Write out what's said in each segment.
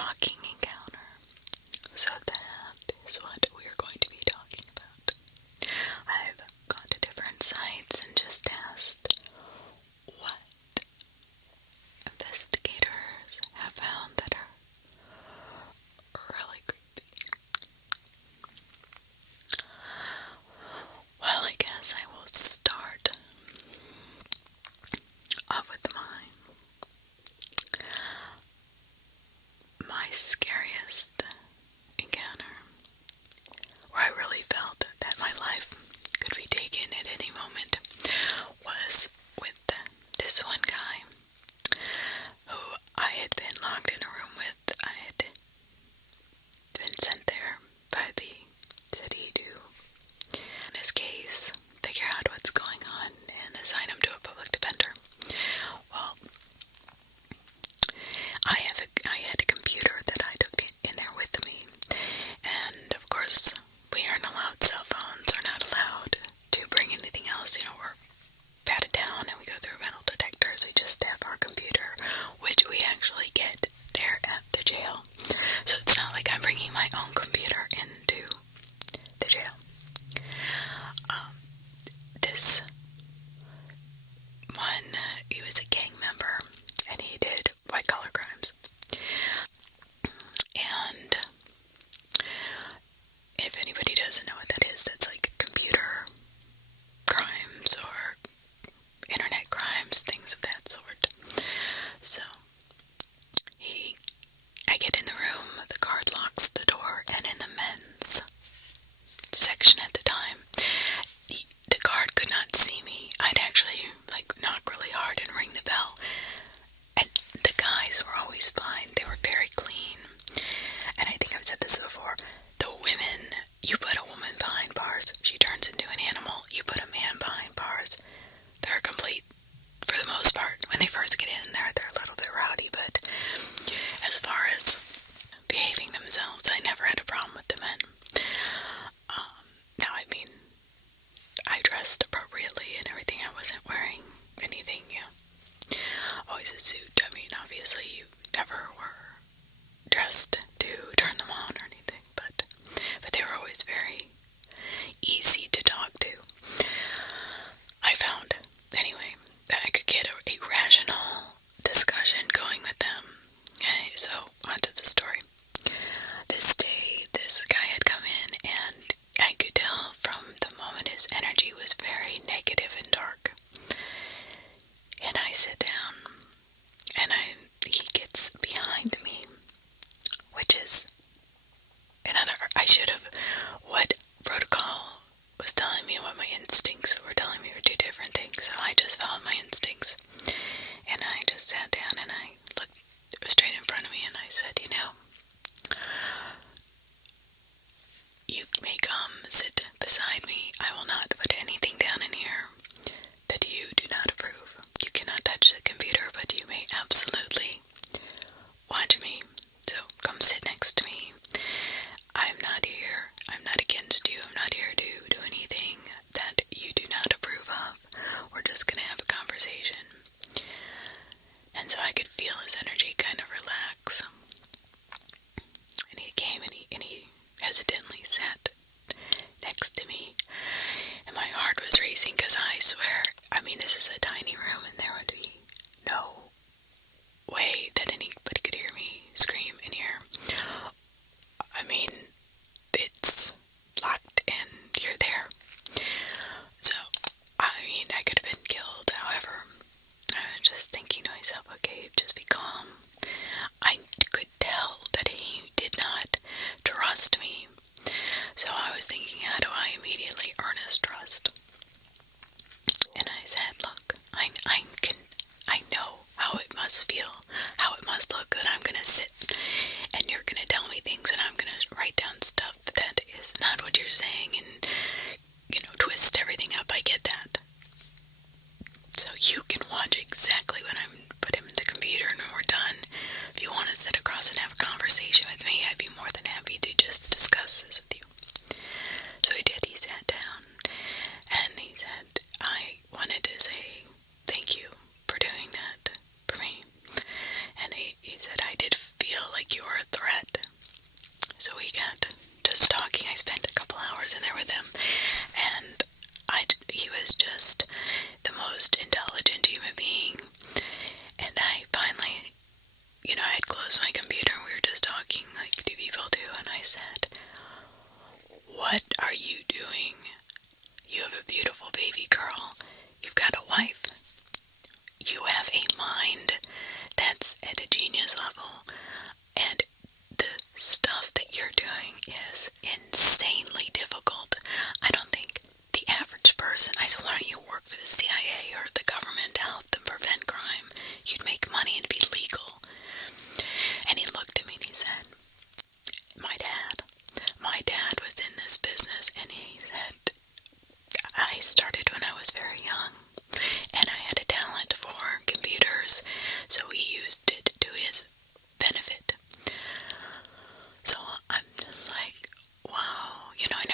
shocking encounter. So that is what we're going to be talking about. I've gone to different sites and just asked what investigators have found that are really creepy. Well, I guess I will start off with my scariest encounter, where I really felt that my life could be taken at any moment, was with this one guy who I had been locked in a room with. I had been sent there by the city to, in his case, figure out what's going on and assign him to a public defender. Well, I had a computer that I took in there with me, and of course, we aren't allowed cell phones. We're not allowed to bring anything else. We're patted down and we go through metal detectors. We just have our computer, which we actually get there at the jail. So it's not like I'm bringing my own computer into the jail. This one, he was a gang member, and he did white-collar crimes. And if anybody doesn't know what that is, that's like computer crimes or internet crimes, things of that sort. So, I get in the room, the guard locks the door, and in the men's section at the time, the guard could not see me. I'd actually, knock really hard and ring the bell. And the guys were always fine. They were very clean. And I think I've said this before. The women, you put a woman behind bars, she turns into an animal. You put a man behind bars, they're complete, for the most part. When they first get in there, they're a little bit rowdy, but as far as behaving themselves, I never had a problem with the men. Now, I dressed appropriately and everything. I wasn't wearing anything, always a suit. Obviously, you never were dressed to turn them on or anything, but they were always very easy to talk to. I found, anyway, that I could get a rational discussion going with them. Okay, so, on to the story. This day, this guy had come in, and I could tell from the moment his energy was very negative and dark. And I sit down, and he gets behind me, which is what protocol was telling me, what my instincts were telling me were two different things, so I just followed my instincts. And I just sat down, and I looked straight in front of me, and I said, you may come sit beside me. I will not put anything down in here that you do not approve. You cannot touch the computer, but you may absolutely watch me. So come sit next to me. I'm not here. I'm not against you. I'm not here to do anything that you do not approve of. We're just going to have a conversation. And so I could feel his energy kind of relax. And he came and he hesitantly sat next to me. And my heart was racing because I swear, this is a tiny room and there would be no way that anybody could hear me scream in here. It's locked and you're there. So, I could have been killed. However, I was just thinking to myself, okay, just be calm. I could tell that he did not trust me. So I was thinking, how do I immediately earn his trust? And I said, look, I know how it must feel, how it must look, that I'm going to sit and you're going to tell me things and I'm going to write down stuff that is not what you're saying and, twist everything up. I get that. So you can watch exactly when I'm put him in the computer and when we're done. If you want to sit across and have a conversation with me, I'd be more than happy to just discuss this with you. So he did. He sat down and he said, I wanted to say thank you for doing that for me. And he said, I did feel like you were a was insanely difficult. I don't think the average person, I said, why don't you work for the CIA or the government to help them prevent crime? You'd make money and be legal. And he looked at me and he said, my dad was in this business, and he said, I started when I was very young, and I had a talent for computers, so he used it to his benefit. So I'm just like, wow, I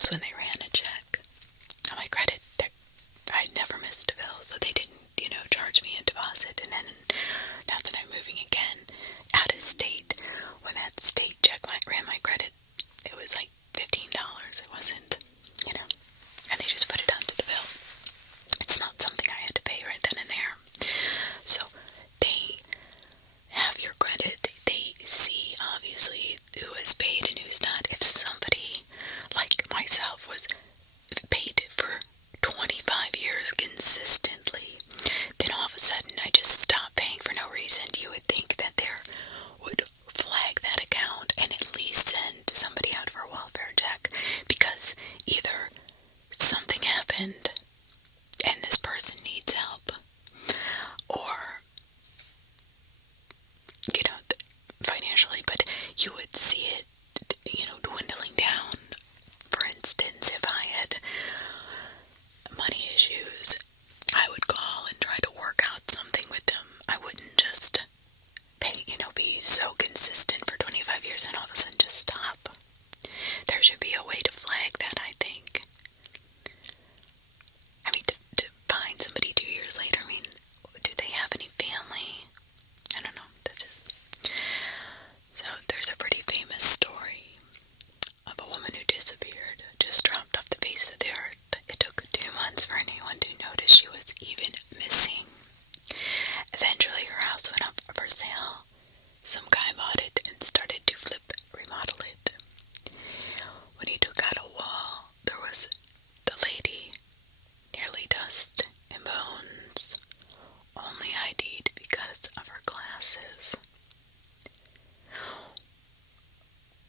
house when they ran a check on my credit. I never missed a bill, so they didn't, charge me a deposit. And then now that I'm moving again out of state, when that state check ran my credit, it was like $15. It wasn't, and they just put it onto the bill. It's not something I had to pay right then and there. So they have your credit. They see, obviously, who is paid and who's not. If somebody like myself was paid for 25 years consistently, then all of a sudden I just stopped paying for no reason, you would think that there would flag that account and at least send somebody out for a welfare check, because either something happened and this person needs help, or financially, but you would see it dwindling down. For instance, if I had money issues, I would call and try to work out something with them. I wouldn't just pay, be so consistent for 25 years and all of a sudden just stop. There should be a way to flag that, I think. I mean, to find somebody 2 years later, do they have any family? I don't know. So there's a pretty famous story of a woman who disappeared, just dropped off the face of the earth. It took 2 months for anyone to notice she was even missing. Eventually her house went up for sale. Some guy bought it and started to remodel it. When he took out a wall, there was the lady, nearly dust and bones, only ID'd because of her glasses.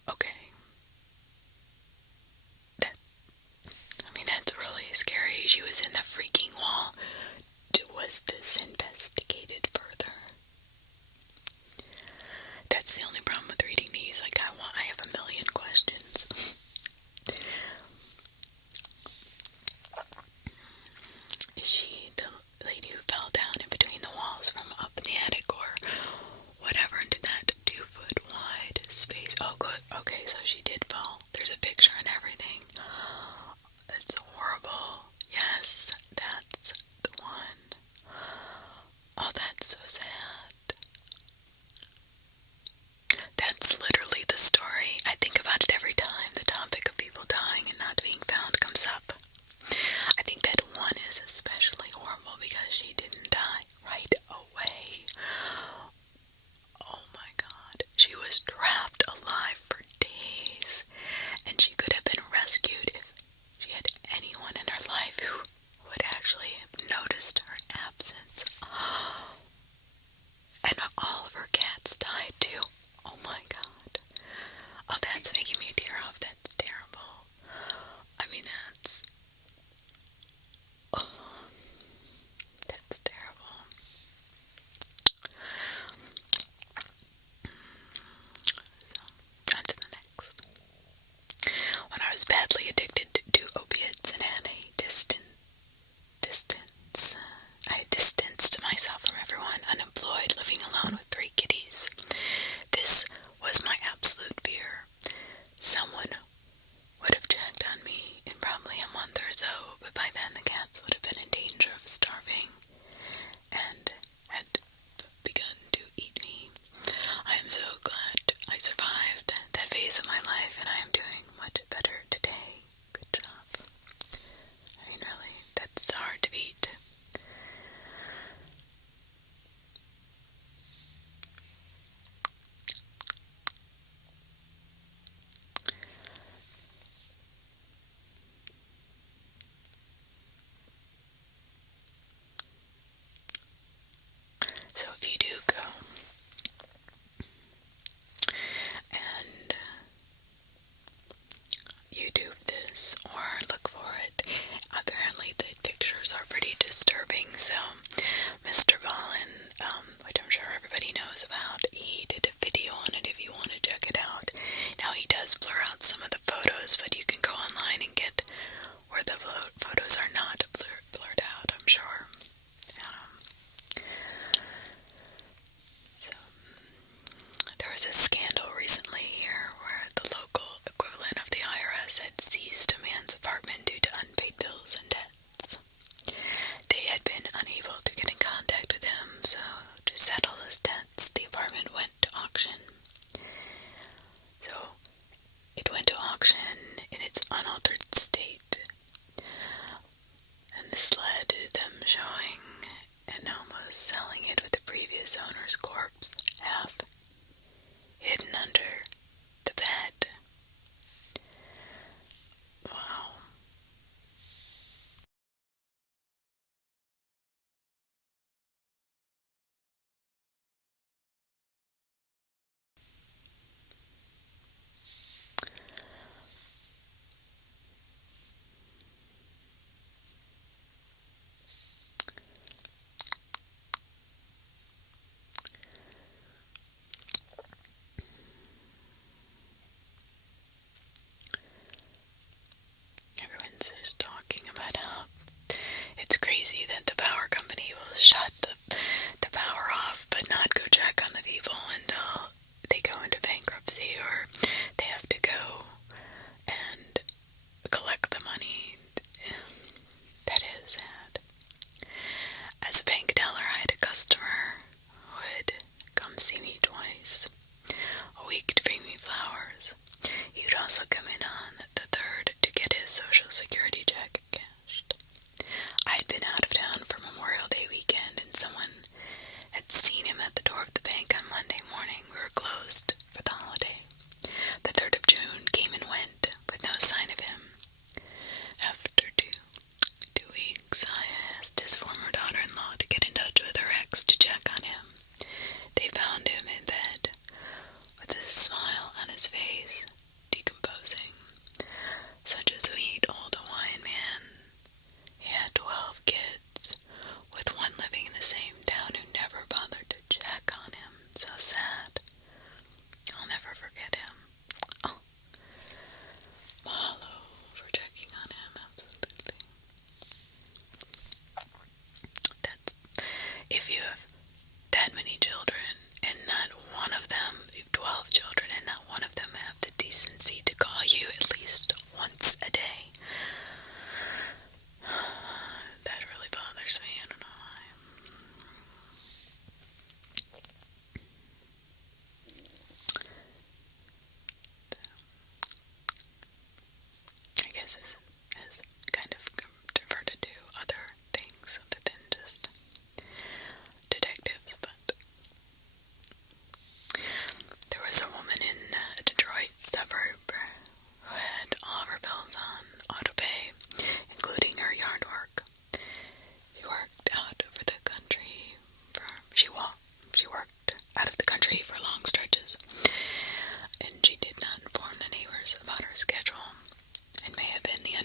Okay. That's really scary. She was in the freaking wall. Was this investigated further? That's the only problem with reading these. I have a million questions. Is she the lady who fell down in between the walls from up in the attic or whatever into that 2-foot wide space? Oh, good. Okay, so she did fall. There's a picture and everything. That's horrible. Yes, that's the one. Oh, that's so sad. That's literally the story. I think about it every time the topic of people dying and not being found comes up. I think that one is especially horrible because she didn't die right away. Oh my God. She was trapped alive for days, and she could have been rescued if she had anyone in her life who would actually have noticed her absence. And all of her cats died too. Oh my God. Oh, that's making me tear up. That's terrible. That's... Oh, that's terrible. So, on to the next. When I was badly addicted to opiates and had I distanced myself from everyone, unemployed, living alone with 3 kitties. This was my absolute fear. Someone would have checked on me in probably a month or so, but by then the cats would have been in danger of starving and had begun to eat me. I am so glad I survived that phase of my life, and I am doing much better today. Good job. Really, that's hard to beat. So if you do go and YouTube this or look for it, apparently the pictures are pretty disturbing. So Mr. Vallon, which I'm sure everybody knows about, he did a video on it if you want to check it out. Now he does blur out some of the photos, but you can go online and get where the photos are not blurred out, I'm sure. So there was a scandal recently here where the local equivalent of the IRS had seized a man's under the bed. Wow. Everyone's just talking about how it's crazy that the power company will shut the power off but not go check on the people until they go into bankruptcy or they have to go and collect the money. That is sad. As a bank teller, I had a customer who would come see me twice a week to bring me flowers. He would also come in on the 3rd to get his Social Security check cashed. I had been out of town for Memorial Day weekend, and someone had seen him at the door of the bank on Monday morning. We were closed for the holiday. The 3rd of June came and went with no sign of him. After two weeks, I asked his former daughter-in-law to get in touch with her ex to check on him. They found him in bed with a smile on his face, decomposing. Such a sweet old Hawaiian man. He had 12 kids, with one living in the same town who never bothered to check on him. So sad. I'll never forget him. Oh, mahalo for checking on him, absolutely. That's, if you have that many children, and not one of them, you have 12 children, and not one of them have the decency to call you at least once a day. That really bothers me. I don't know why. I guess this is kind of diverted to other things other than just detectives, but there was a woman in a Detroit suburb who had all of her bills on auto pay, including her yard work. She worked out of the country for long stretches, and she did not inform the neighbors about her schedule. It may have been the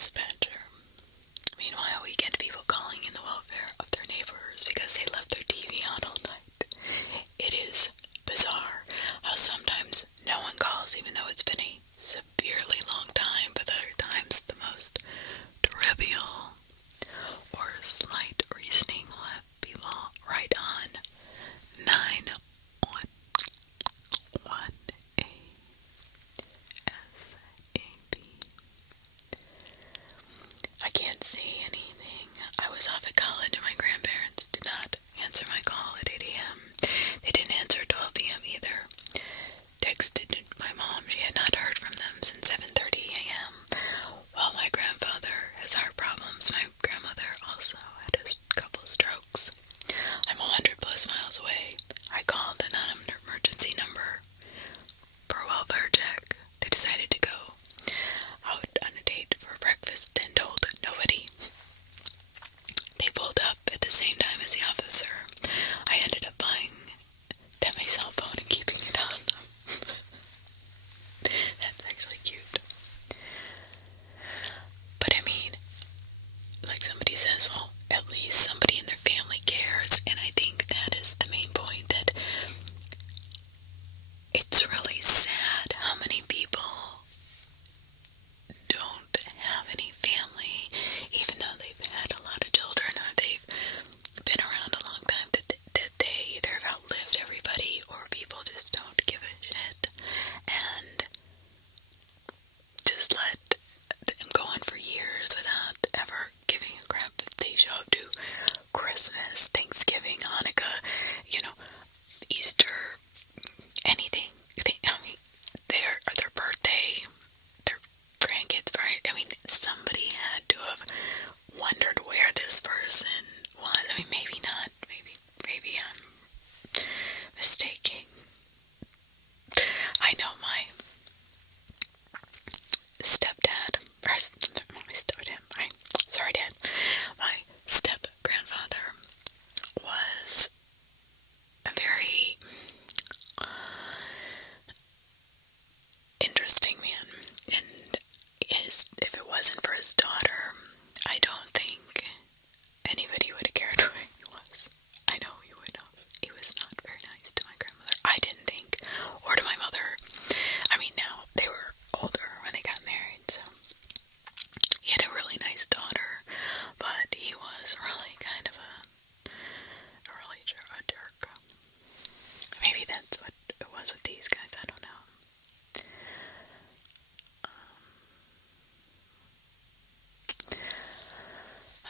dispatcher. Meanwhile, we get people calling in the welfare of their neighbors because they left their TV on all night. It is bizarre how sometimes no one calls even though it's been a severely long time, but other times the most trivial or slight reasoning will have people right on 911 ASAP. I can't see anything. I was off at college and my grandparents did not answer my call at 8 a.m. They didn't answer at 12 p.m. either. Texted my mom. She had not heard from them since 7:30 a.m. While my grandfather has heart problems, my grandmother also had a couple of strokes. I'm 100 plus miles away. I called an emergency number for a welfare check. They decided to go out on a date for breakfast and told nobody. They pulled up at the same time as the officer. I ended up buying them a cell phone and keeping it on them. That's actually cute. But I mean, like somebody says, well, at least somebody in their family cares, and I think that is the main point, that it's really sad how many people don't have any family, even though they've had a lot of children or they've been around a long time, that they either have outlived everybody or people just don't give a shit and just let them go on for years without ever giving a crap if they show up to Christmas, Thanksgiving, Hanukkah, Easter, anything. I mean, their birthday, their grandkids' birthday. I mean, somebody had to have wondered where this person was. I mean, maybe not. Maybe I'm mistaking. I know my stepdad, my step-grandfather was a very interesting man, and if it wasn't for his daughter, I don't think anybody would have cared who he was. I know he would have. He was not very nice to my grandmother. I didn't think, or to my mother. I mean, now they were older when they got married, so he had a really nice daughter, but he was really kind of a jerk. Maybe that's what it was with these guys, I don't know.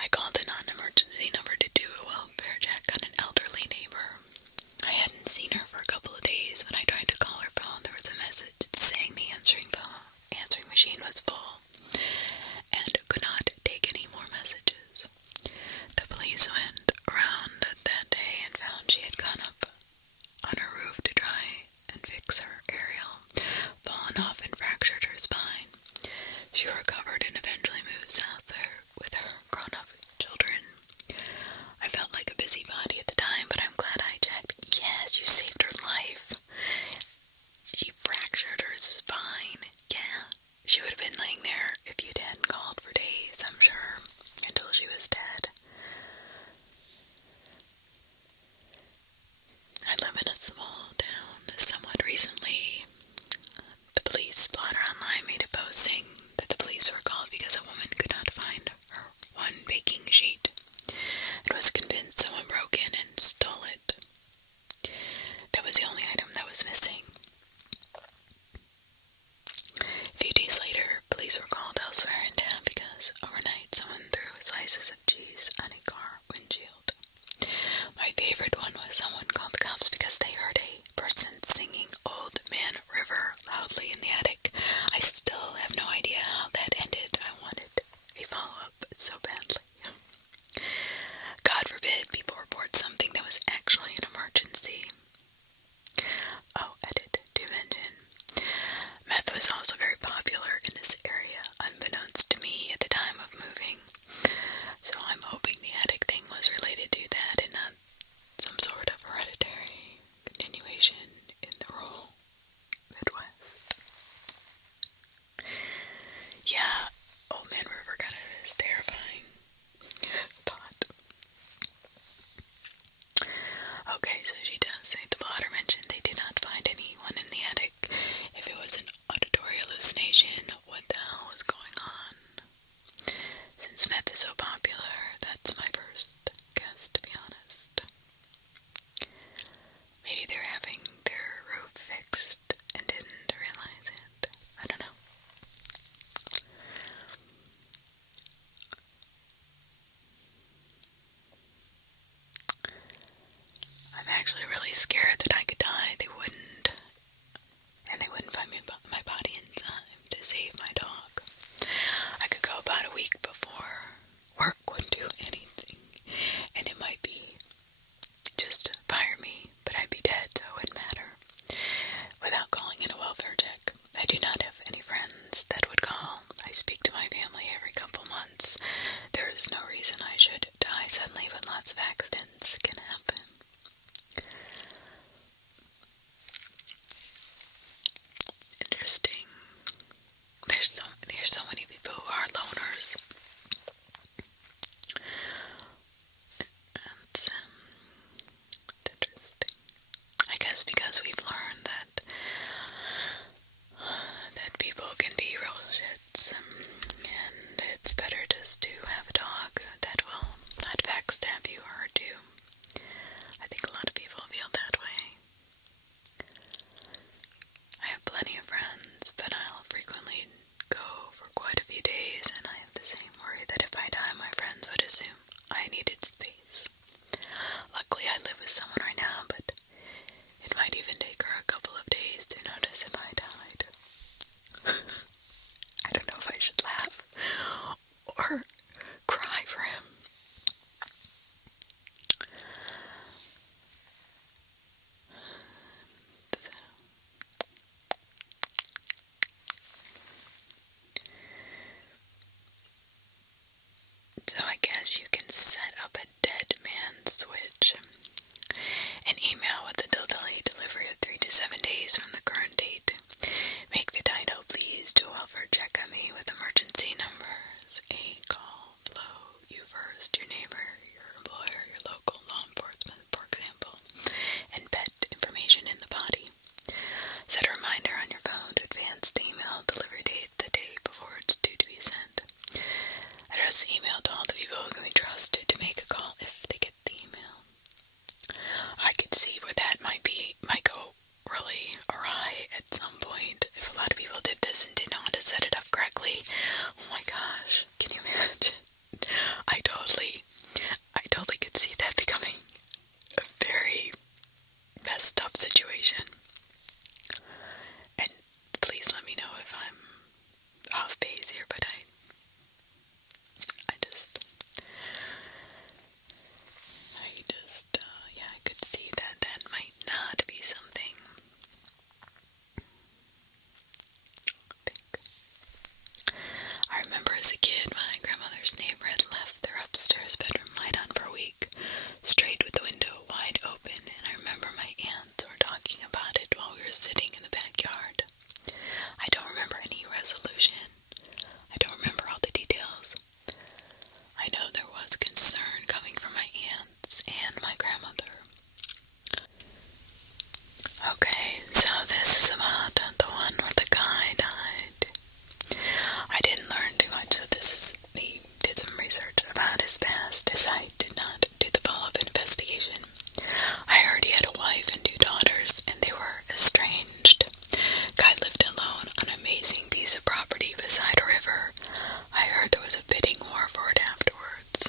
I called a non-emergency number to do a welfare check on an elderly neighbor. I hadn't seen her for a couple of days. When I tried to call her phone, there was a message saying the answering machine was full and could not take any more messages. The police went around that day and found she had gone up on her roof to try and fix her aerial, fallen off and fractured her spine. She recovered and eventually moved south there with her grown-up children. I felt like a busybody at the time, but I'm glad I checked. Yes, you saved her life. She fractured her spine. Yeah, she would have been laying there if you hadn't called for days, I'm sure, until she was dead. I live in a small town. Somewhat recently, the police blotter online made a post saying that the police were called because a woman could not find her one baking sheet and was convinced someone broke in and stole it. That was the only item that was missing. A few days later, police were called So I guess you can set up a dead man switch. An email with a delayed delivery of 3 to 7 days from the current date. Make the title, please do offer check on me with emergency numbers. A call, blow, you first, your neighbor, your employer, your local law enforcement, for example, and pet information in the body. Set a reminder on your phone to advance the email delivery date the day before it's due to be sent. Address the email to all the people who can be trusted to make a call if they get the email. I could see where that might go really awry at some point if a lot of people did this and didn't know how to set it up correctly. Oh my gosh, can you imagine? I totally could see that becoming a very messed up situation. And please let me know if I'm off base here, but I could see that might not be something. I remember as a kid, my grandmother's neighbor had left their upstairs bedroom light on for a week, straight with the window wide open, and I remember my aunts were talking about it while we were sitting in the backyard. I don't remember any resolution. I don't remember all the details. I know there was concern coming from my aunts and my grandmother. Okay, so this is about the one where the guy died. I didn't learn too much, so we did some research about his past, as I did not do the follow-up investigation. I heard he had a wife and 2 daughters, and they were estranged. Guy lived alone on an amazing piece of property beside a river. I heard there was a bidding war for it afterwards.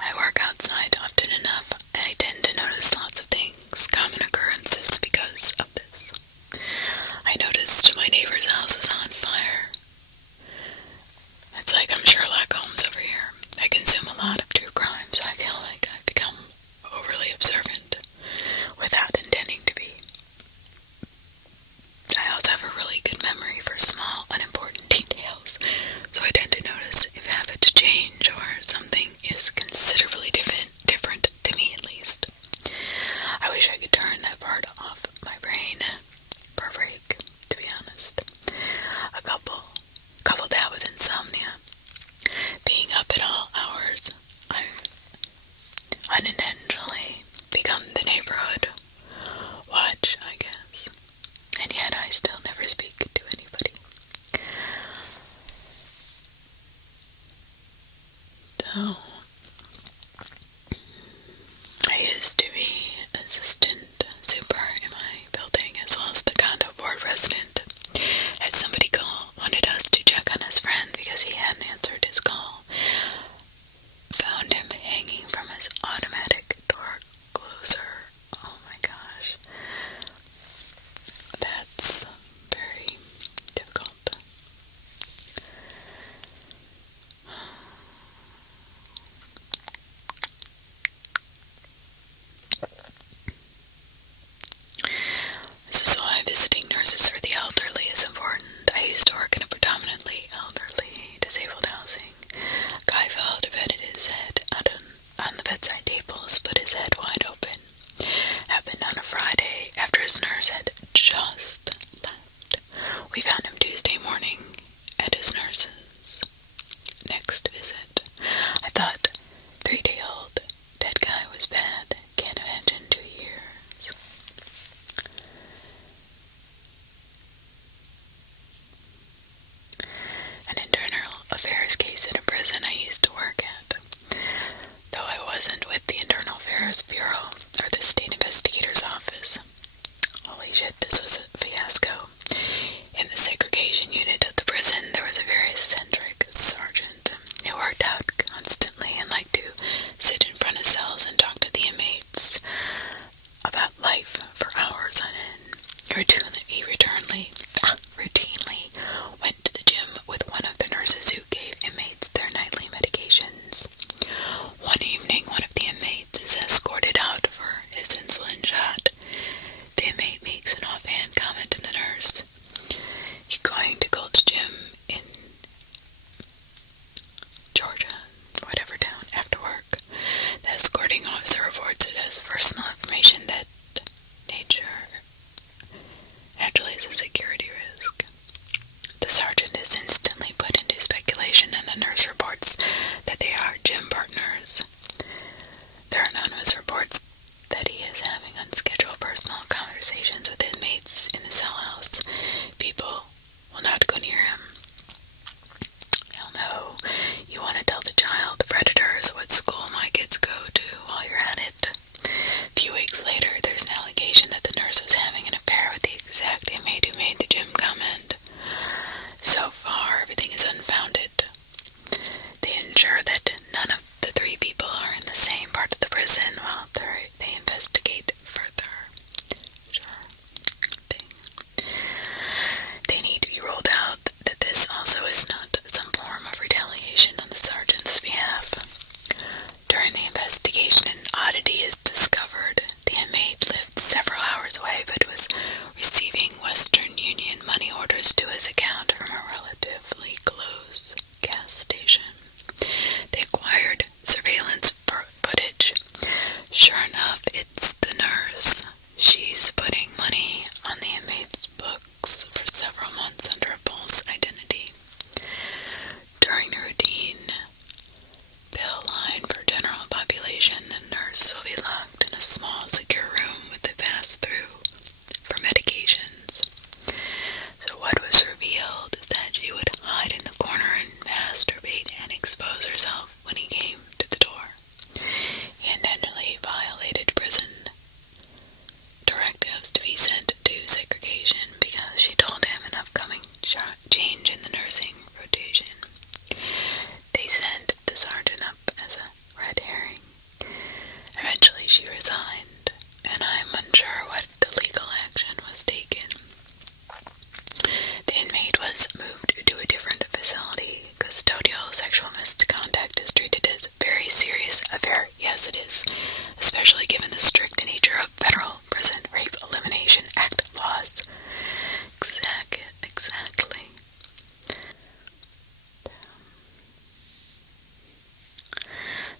I work outside often enough, and I tend to notice lots of things, common occurrences because of this. I noticed my neighbor's house was on fire. It's like I'm Sherlock Holmes over here. I consume a lot of true crime, so I feel like I've become overly observant without intending to be. I also have a really good memory for small, unimportant details, so I tend to notice if habits change or something is considerably different to me, at least. I wish I could turn that part off my brain for a break, to be honest. A coupled that with insomnia, being up at all hours, I've unintentionally become the neighborhood watch, I guess. And yet I still never speak to anybody. So, I used to be assistant super in my building as well as the condo board resident. Had somebody wanted us to check on his friend because he hadn't answered his call. Found him hanging from his automatic door closer. Oh my gosh. That's very difficult. This is why visiting nurses for the elderly is important. I used to work in a predominantly elderly disabled housing. A guy fell out of bed, hit his head on the bedside table, split his head wide open. Happened on a Friday after his nurse had just left. We found him Tuesday morning at his nurse's next visit. I thought 3-day-old dead guy was bad. Can't imagine 2 years. An internal affairs case at a prison I used to work at. Though I wasn't with the Internal Affairs Bureau or the State Investigator's Office. Holy shit, this was a fiasco. In the segregation unit of the prison, there was a very eccentric sergeant who worked out constantly and to his account from a relatively close gas station. They acquired surveillance footage. Sure enough, it's the nurse. She's putting money on the inmate's books for several months under a false identity. During the routine bill line for general population, the nurse will be locked in a small, secure room with a pass-through for medications. So what was revealed is that she would hide in the corner and masturbate and expose herself when he came to the door. He intentionally violated prison directives to be sent to segregation because she told him an upcoming change in the nursing rotation. They sent the sergeant up as a red herring. Eventually she resigned, and I'm unsure what the legal action was taken. The inmate was moved to a different facility. Custodial sexual misconduct is treated as a very serious affair. Yes, it is, especially given the strict nature of Federal Prison Rape Elimination Act laws. Exactly.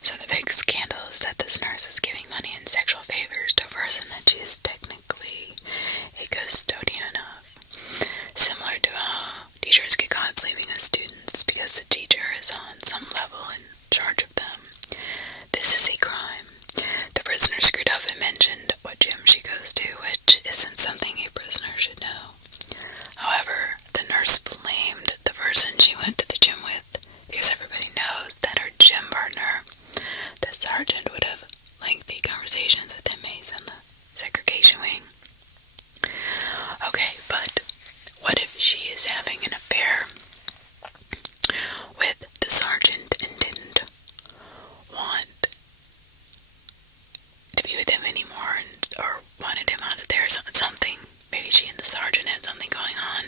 So the big scandal is that this nurse is giving money and sexual favors to a person that she is technically a custodian of. Similar to how teachers get caught sleeping with students because the teacher is on some level in charge of them. This is a crime. The prisoner screwed up and mentioned what gym she goes to, which isn't something a prisoner should know. However, the nurse blamed the person she went to the gym with because everybody knows that her gym partner, the sergeant, would have lengthy conversations with inmates in the segregation wing. Okay, but what if she is having an affair with the sergeant and didn't want to be with him anymore, or wanted him out of there, something? Maybe she and the sergeant had something going on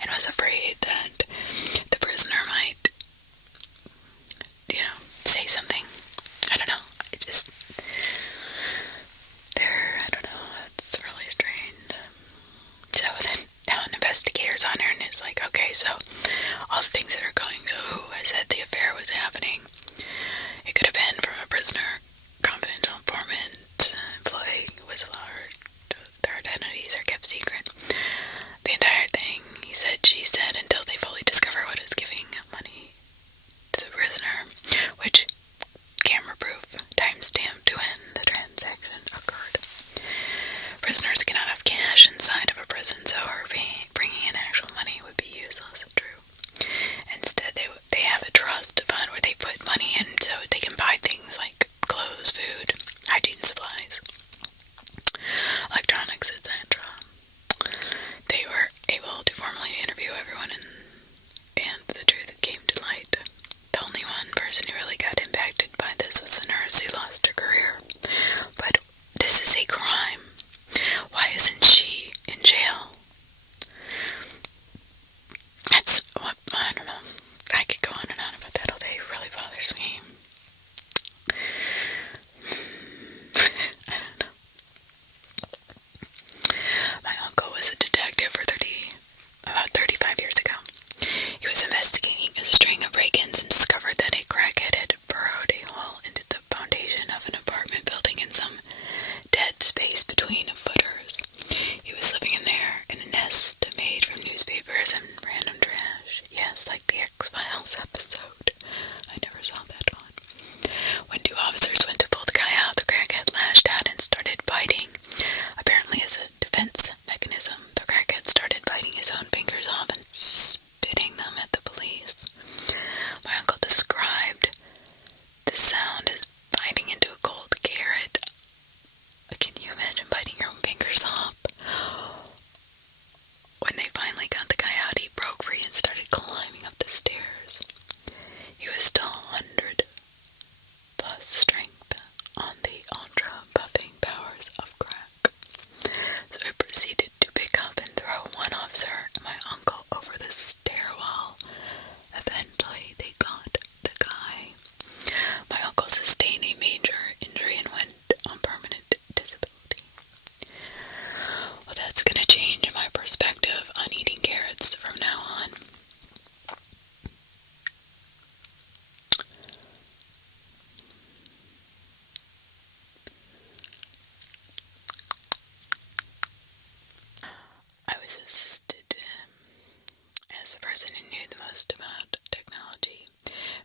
and was afraid that the prisoner might, say something. I don't know. I don't know. It's really strange. So then, now an investigator's on her and it's like, okay, so all the things that are going, so who has said the affair was happening? It could have been from a prisoner, confidential informant, employee, whistleblower. Their identities are kept secret. The entire thing, he said, she said, until they fully discover what is giving money to the prisoner, which camera proof, timestamp to when the transaction occurred. Prisoners cannot have cash inside of a prison, so her bringing in actual money would be useless if true. Instead, they have a trust fund where they put money in so they can buy things like clothes, food, hygiene supplies, electronics, etc. They were able to formally interview everyone, and the truth came to light. The only one person who really got impacted by this was the nurse who lost her career. But this is a crime. Why isn't she in jail? I don't know. I could go on and on about that all day. It really bothers me. I don't know. My uncle was a detective for about 35 years ago. He was investigating a string of break-ins and discovered that a crackhead had burrowed a hole into the foundation of an apartment building in some dead space between footers. He was living in there in a nest made from newspapers and random trash. Yes, like the X-Files episode. I never saw that one. When two officers went to pull the guy out, the crackhead lashed out and started biting. Apparently as a defense mechanism, the crackhead started biting his own fingers off and spitting them at the police. My uncle described the sound as biting into a cold carrot. Can you imagine biting your own fingers off? When they finally got the guy out, he person who knew the most about technology.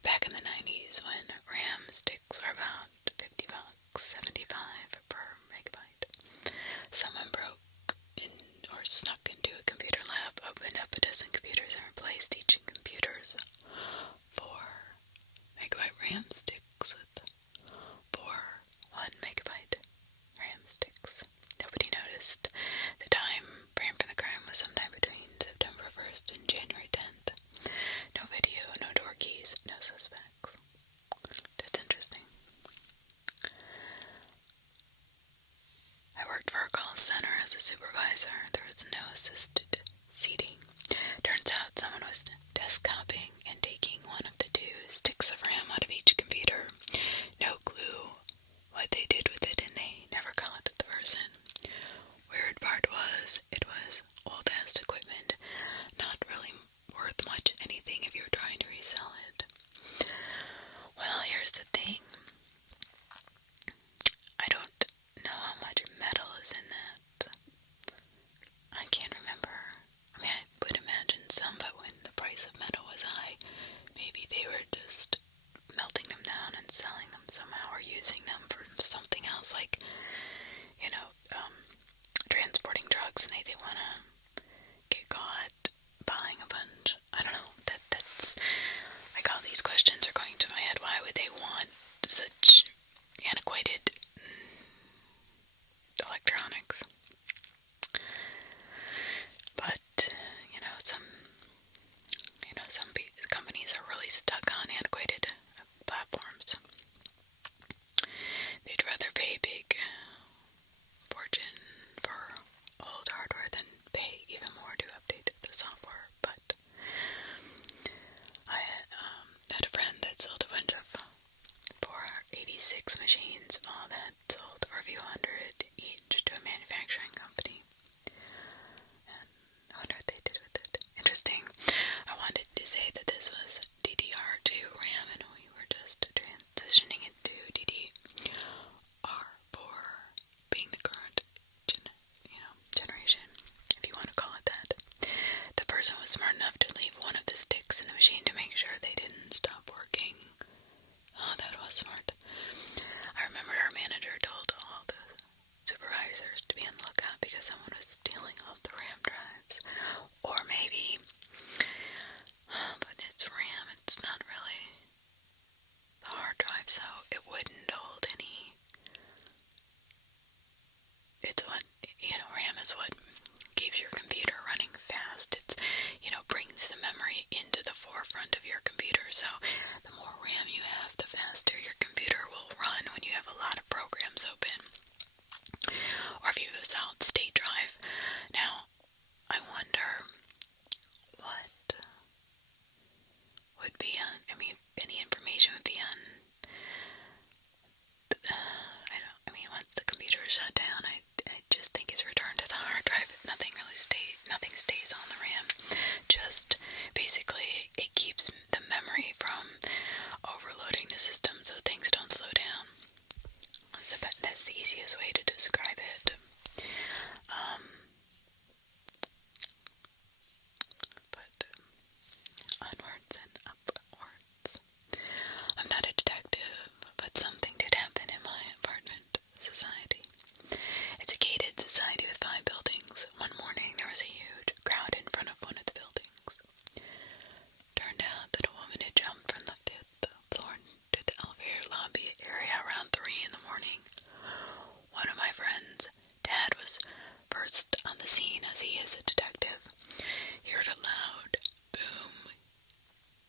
Back in the 90s when RAM sticks were about $50, $75 per megabyte. Someone broke in or snuck into a computer lab, opened up a dozen computers, and replaced each computer's 4 megabyte RAM sticks with 4 1 megabyte RAM sticks. Nobody noticed. The time frame for the crime was sometime between September 1st and January 10th. No video, no door keys, no suspects. That's interesting. I worked for a call center as a supervisor. There was no assisted seating. Turns out someone was desktoping and taking one of the 2 sticks of RAM out of each computer. No clue what they did with it, and they never caught the person. Weird part was, it was old-ass equipment, not really worth much anything if you were trying to resell it. Well, here's the thing. I don't know how much metal is in that. I can't remember. I mean, I would imagine some, but when the price of metal was high, maybe they were just melting them down and selling them somehow, or using them for something else, like, transporting drugs, and they didn't want to get caught buying a bunch. I don't know. That's like, all these questions are going to my head. Why would they want such antiquated electronics? But some companies are really stuck on antiquated platforms. They'd rather pay a big fortune for old hardware than pay even more to update the software. But I had a friend that sold a bunch of 486 machines, all that sold for a few hundred each to a manufacturing company. And I wonder what they did with it. Interesting. I wanted to say that this was DDR2 RAM, and we were just transitioning it to DDR4, being the current generation, if you want to call it that. The person was smart enough to leave one of the sticks in the machine to make sure they didn't stop working. Oh, that was smart. I remember our manager told all the supervisors to be on the lookout because someone was stealing off the RAM drives. Or maybe, but it's RAM, it's not really the hard drive, so it wouldn't hold any. It's what, RAM is what keeps your computer running fast. It's, brings the memory into the forefront of your computer, so the more RAM you have, the faster your computer will run when you have a lot of programs open. Or if you have a solid state drive. Now, I wonder what would be on, any information would be on, once the computer is shut down, I just think it's returned to the hard drive. Nothing stays on the RAM. Just, basically, it keeps the memory from overloading the system so things don't slow down. So that's the easiest way to describe it. But onwards and upwards. I'm not a detective, but something did happen in my apartment society. It's a gated society with 5 buildings. One morning there was a huge crowd in front of one of the buildings. Turned out that a woman had jumped from the 5th floor to the elevator lobby area around 3 in the morning. One of my friends' dad was first on the scene, as he is a detective. He heard a loud boom.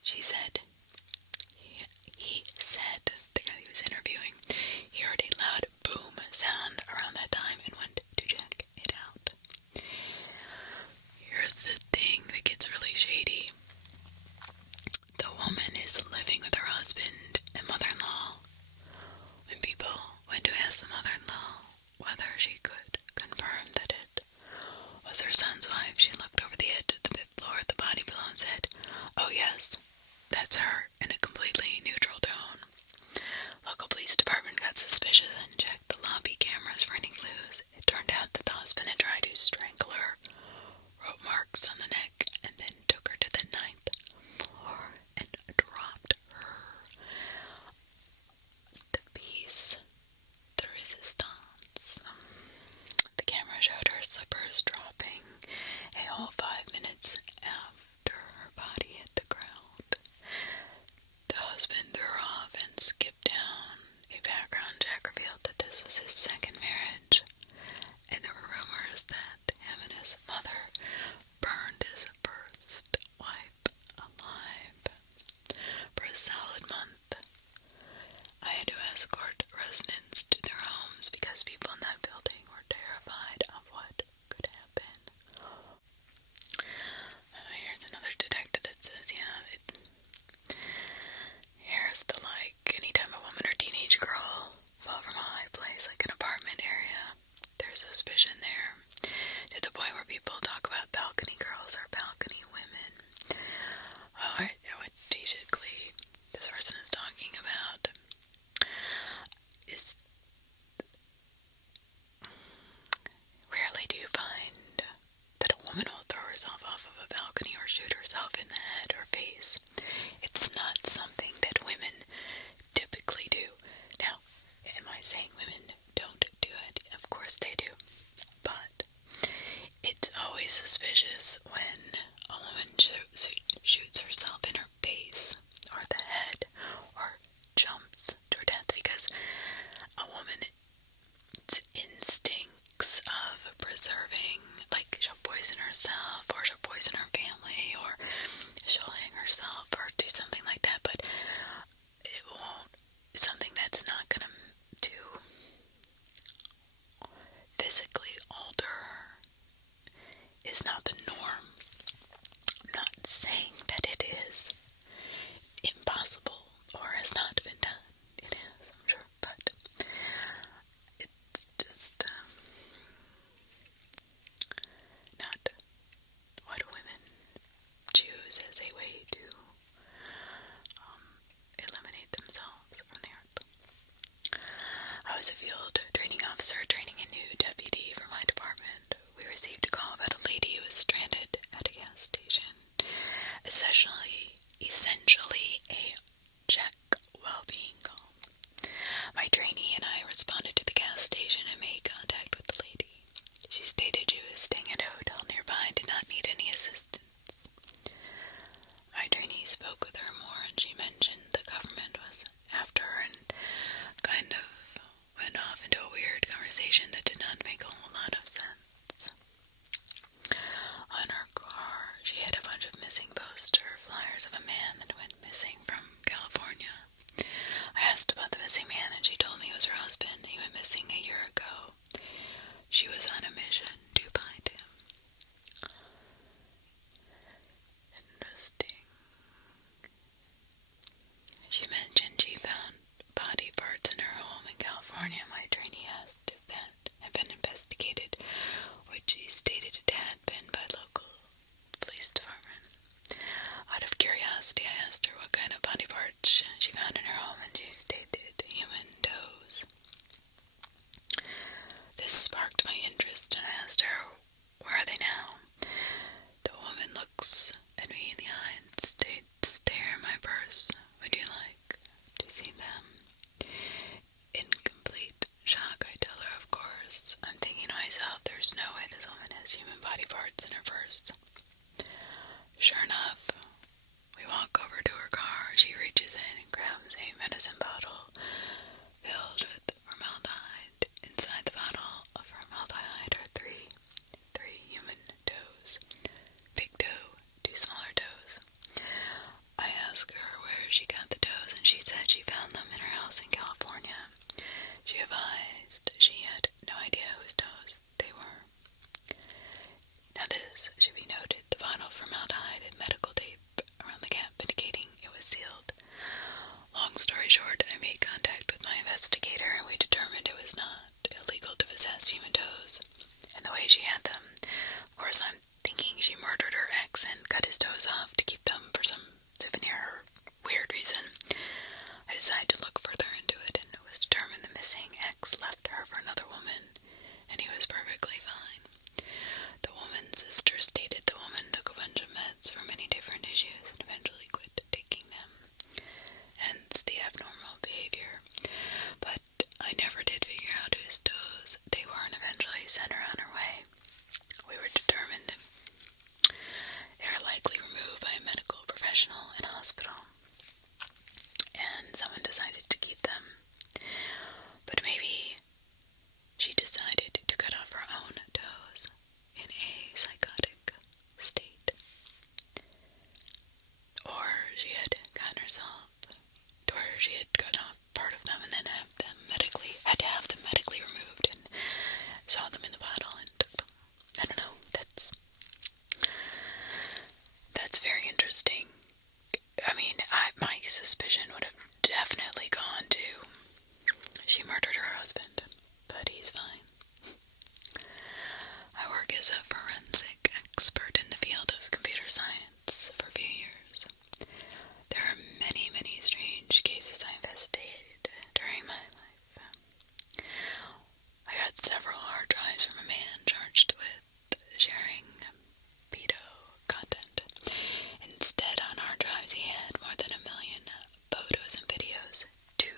She said, he said, the guy he was interviewing, he heard a loud boom sound around that time and went to check it out. Here's the thing that gets really shady. The woman is living with her husband and mother-in-law. When people went to ask the mother-in-law whether she could confirm that it was her son's wife, she looked over the edge of the 5th floor at the body below and said, "Oh yes, that's her," in a completely neutral tone. Local police department got suspicious and checked the lobby cameras for any clues. It turned out that the husband had tried to strangle her, wrote marks on the neck, and then took her to the 9th shoots herself in her face or the head or jumps to her death, because a woman's instincts of preserving, like she'll poison herself or she'll poison her family or she'll hang herself or do something like that, but it won't, something that's not gonna physically alter her is not the norm. I'm not saying that it is impossible or has not been done. It is, I'm sure, but it's just not what women choose as a way to eliminate themselves from the earth. I was a field training officer training a new deputy for my department. We received a call about a lady who was stranded at a gas station. Essentially a check well-being call. My trainee and I responded to the gas station and made contact with the lady. She stated she was staying at a hotel nearby and did not need any assistance. My trainee spoke with her more, and she mentioned the government was after her and kind of went off into a weird conversation that did not make a whole lot of sense. On her car, she had a bunch of missing poster flyers of a man that went missing from California. I asked about the missing man, and she told me it was her husband. He went missing a year ago. She was on a mission to find him. Interesting. She mentioned she found body parts in her home in California. My trainee asked if that had been investigated, which she stated it had been by local police department. Out of curiosity, I asked her what kind of body parts she found in her home, and she stated human toes. This sparked my interest, and I asked her, where are they now? The woman looks at me in the eye and states, they're in my purse. Would you like to see them? In complete shock, I tell her, of course. I'm thinking to myself, there's no way this woman has human body parts in her purse. Sure enough, we walk over to her car. She reaches in and grabs a medicine bottle filled with formaldehyde. Inside the bottle of formaldehyde are three human toes. Big toe, two smaller toes. I asked her where she got the toes, and she said she found them in her house in California. She advised she had no idea whose toes they were. Now this should be noted, the bottle of formaldehyde had medical tape around the cap indicating it was sealed. Long story short, I made contact with my investigator, and we determined it was not illegal to possess human toes and the way she had them. Of course, I'm thinking she murdered her ex and cut his toes off to keep them for some souvenir or weird reason. I decided to look further into it, and it was determined the missing ex left her for another woman, and he was perfectly fine. The woman's sister stated the woman took a bunch of meds for many different issues and eventually quit taking them, hence the abnormal behavior. But I never did figure out whose toes they were, and eventually sent her on her way. We were determined they were likely removed by a medical professional in a hospital, and someone decided to keep them. But maybe she decided to cut off her own toes in a psychotic state. Or she had gotten herself, or she had cut off part of them and then had to have them medically removed and saw them in the bottle and took them. I don't know, that's very interesting. I mean, my suspicion would have definitely gone to she murdered her husband, but he's fine. I work as a forensic expert in the field of computer science for a few years. There are many, many strange cases I investigated during my life. I got several hard drives from a man charged with sharing pedo content. Instead, on hard drives, he had more than 1 million photos and videos, 2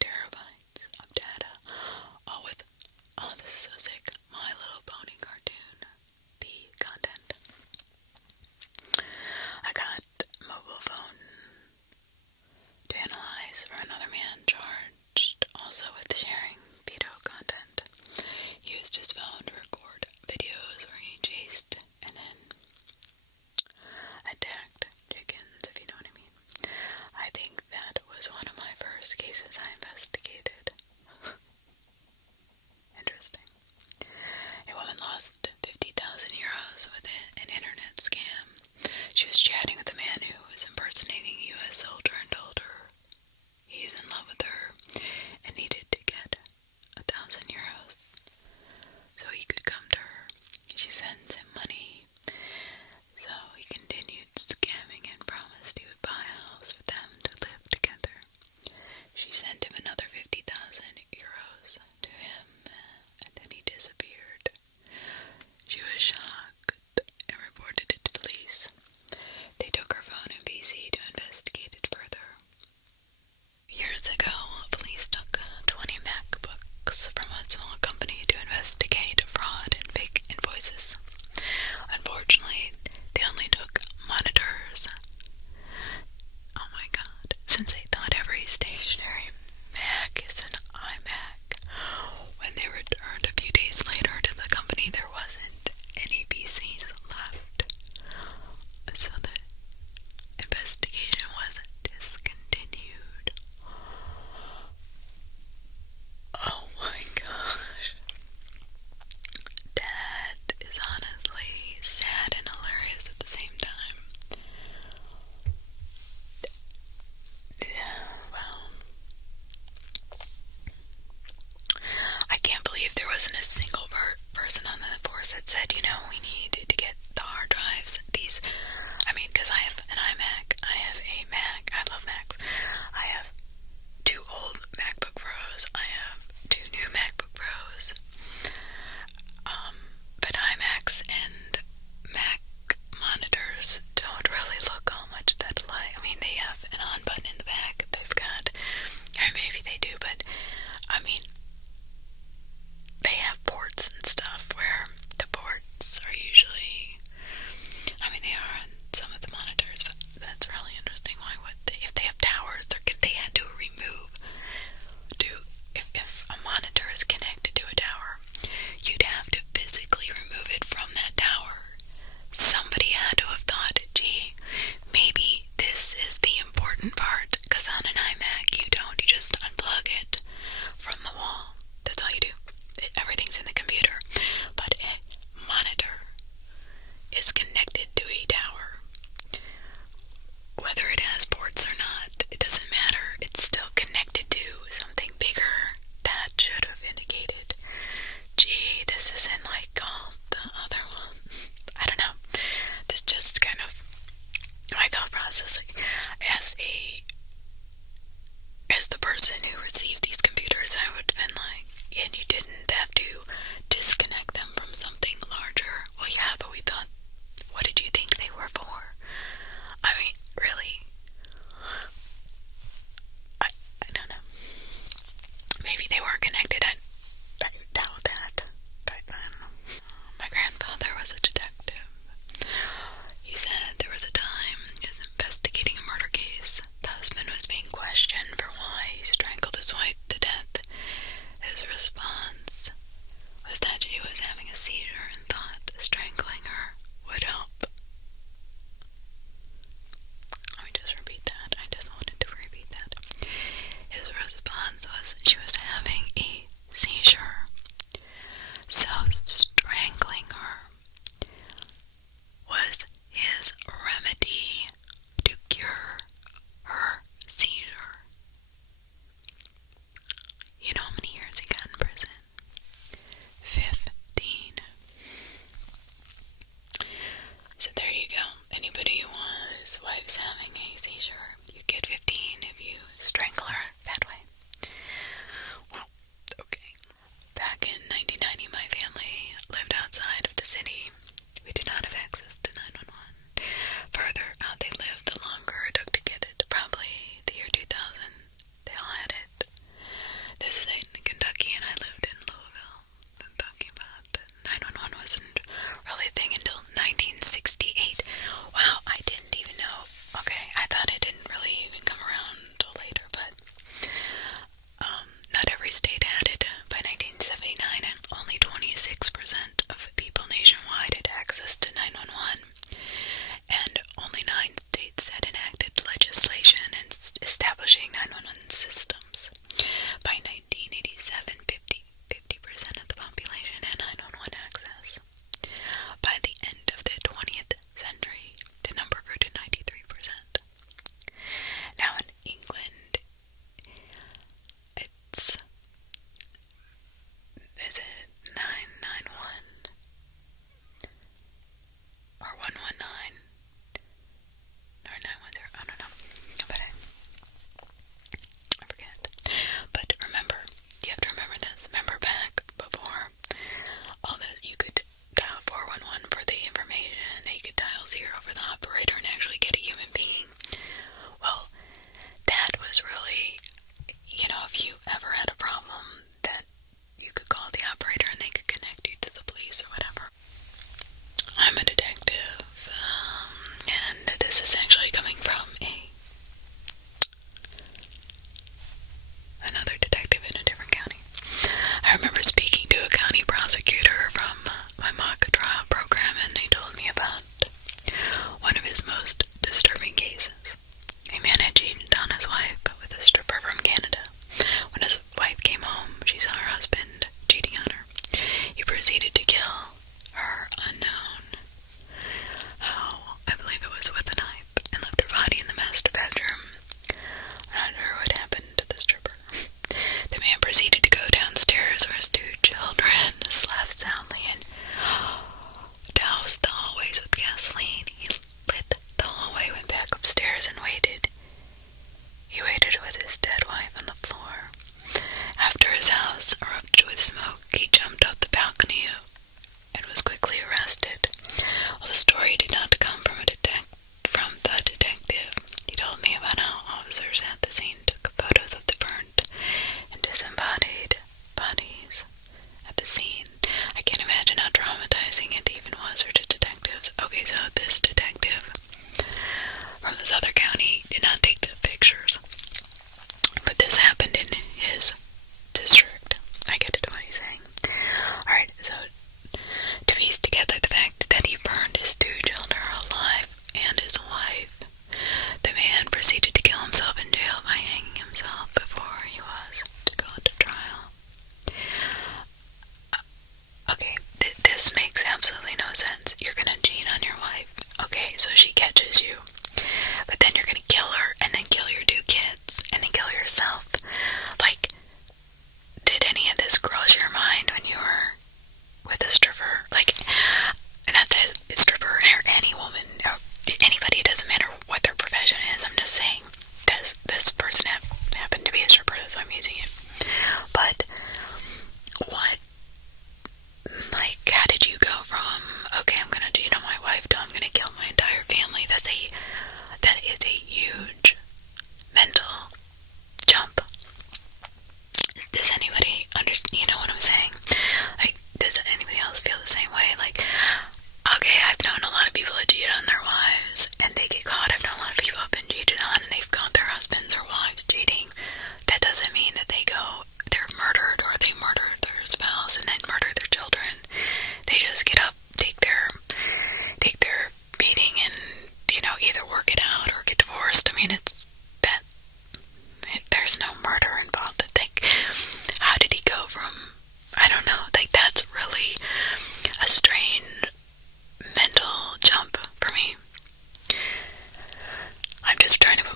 terabytes of data, all with, oh, this is so sick, My Little Pony cartoon, P content. years ago, police took 20 MacBooks from a small company to investigate fraud and fake invoices. Unfortunately, they only took monitors. Oh my god, since they thought every stationary Mac is an iMac. When they returned a few days later to the company, there wasn't any PCs left. So the investigation was discontinued. Oh my gosh. That is honestly sad and hilarious at the same time. Well, I can't believe there wasn't a single person on the force that said, we need to get the hard drives. Because I have an iMac, I have a Mac, I love Macs. I have 2 old MacBook Pros, I have 2 new MacBook Pros. But iMacs and Mac monitors don't really look all much that alike. They have an on button in the back, they've got, or maybe they do, but they have ports and stuff where the ports are usually, they are on some of the monitors, but that's really interesting. Why would they, if they have towers, they had to remove, if a monitor is connected to a tower, you'd have to physically remove it from that tower. Somebody had to have thought, gee, maybe this is the important part, because on an iMac you just unplug it from the wall. That's all you do. Everything's in the computer. But a monitor is connected to a tower. Whether it has ports or not, it doesn't matter. It's still connected to something bigger. That should have indicated, gee, this isn't like all the other ones. I don't know. That's just kind of my thought process. As the person who received these computers, I would have been like, and you didn't have to disconnect them from something larger. Well, yeah, but we thought, what did you think they were for? Really? I don't know. Maybe they weren't connected. I doubt that. But I don't know. My grandfather was a detective. He said there was a time he was investigating a murder case. The husband was being questioned for why he strangled his wife to death. His response was that she was having a seizure and thought strangling her would help. Let me just repeat that. I just wanted to repeat that. His response was she was having a seizure. So strangling her was his remedy to cure her seizure. You know how many years he got in prison? 15. So there you go. Anybody whose wife's having a seizure, you get 15 if you strangle her that way. Well, okay. Back in 1990, my family lived outside of the city. We did not have access to 911. Further out they lived, the longer it took to get it. Probably the year 2000, they all had it. This is in Kentucky, and I lived in Louisville. I'm talking about 911 wasn't really a thing until 1968. Wow, I didn't even know. Okay, I thought it didn't really even come around until later, but not every state had it by 1979, and only 26% of people nationwide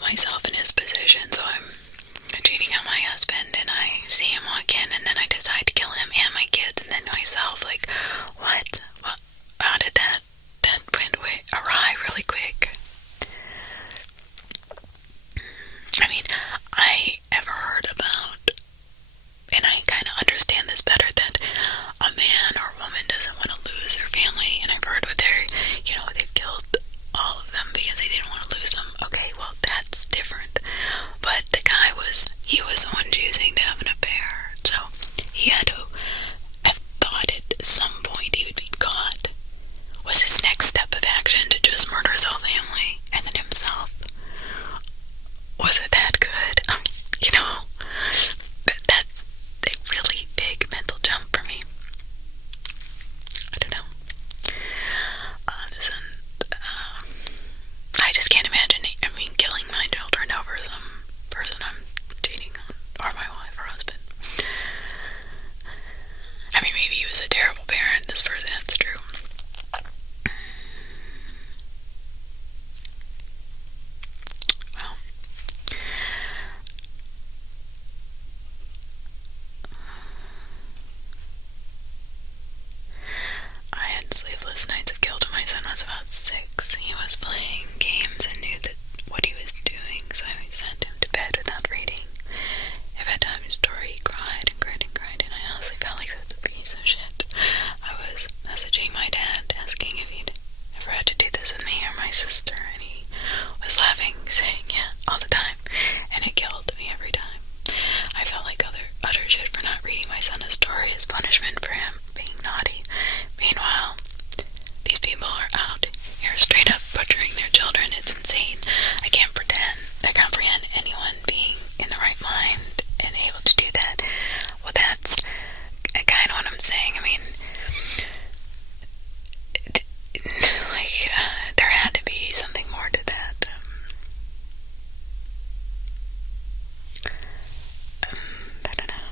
myself in his position. So I'm cheating on my husband, and I see him walk in, and then I decide to kill him and my kids, and then myself. Like, what? Well, how did that went awry really quick? I mean, I ever heard about, and I kind of understand this better, that a man or a woman doesn't want to lose their family, and I've heard with their, they've killed all of them because they didn't want to lose them. Okay, well, that's different. But the guy he was the one choosing to have an affair, so he had to have thought at some point he would be caught. Was his next step of action to just murder his whole family and then himself? Was it that good? That's a really big mental jump for me. I don't know. I just can't imagine, killing my children over some person I'm dating or my wife or husband. Maybe he was a terrible parent, this person, that's true. Well, I had sleepless nights of guilt when my son was about 6. He was playing games and knew that what he was doing, so I sent him to bed without reading. At bedtime story, he cried and cried and cried, and I honestly felt like such a piece of shit. I was messaging my dad, asking if he'd ever had to do this with me or my sister, and he was laughing, saying, yeah, all the time, and it killed me every time. I felt like utter shit for not reading my son a story as punishment for him being naughty. Meanwhile, these people are out here straight up butchering their children. It's insane. I can't comprehend anyone being in the right mind and able to do that. Well, that's kind of what I'm saying. There had to be something more to that. I don't know.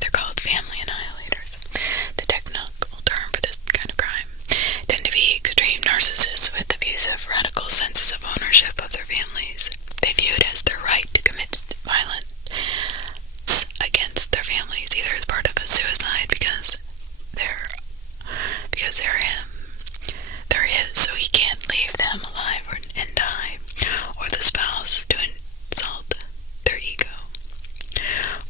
They're called family annihilators. The technical term for this kind of crime tend to be extreme narcissists with abusive, radical senses of ownership of their families. They view it as their right to commit violence against their families, either as part of a suicide because they're his, so he can't leave them alive and die, or the spouse to insult their ego.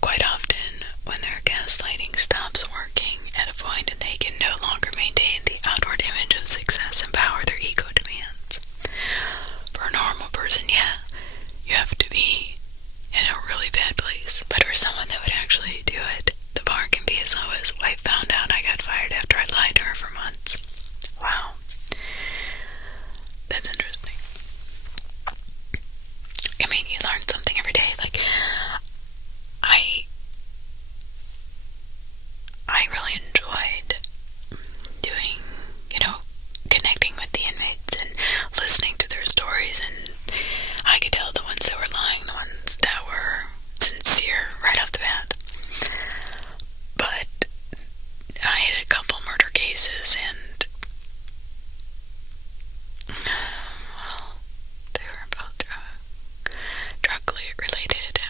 Quite often, when their gaslighting stops working at a point and they can no longer maintain the outward image of success and power their ego demands. For a normal person, yeah, you have to be in a really bad place. But for someone that would actually do it, the bar can be as low as, wife found out I got fired after I lied to her for months. Wow. That's interesting. You learn something every day. I really enjoyed doing, connecting with the inmates and listening to their stories, and I could tell the ones that were lying, the ones that were sincere right off the bat. But I had a couple murder cases, and they were both drug related.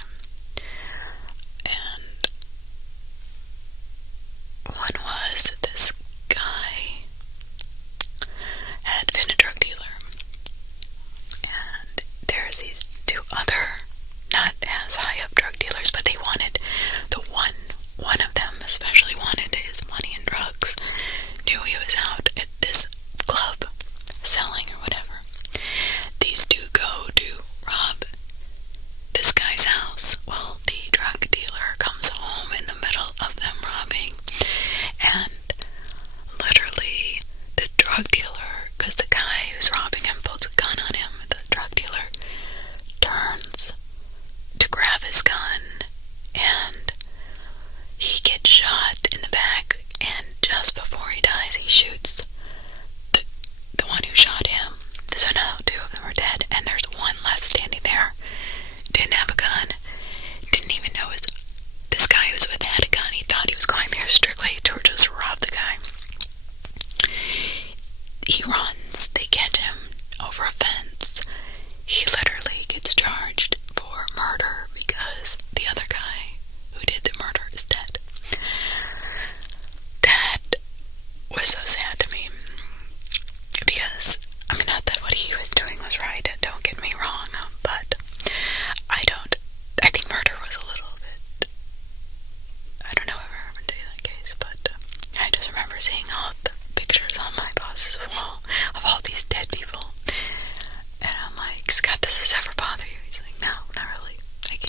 does this ever bother you? He's like, no, not really. Like,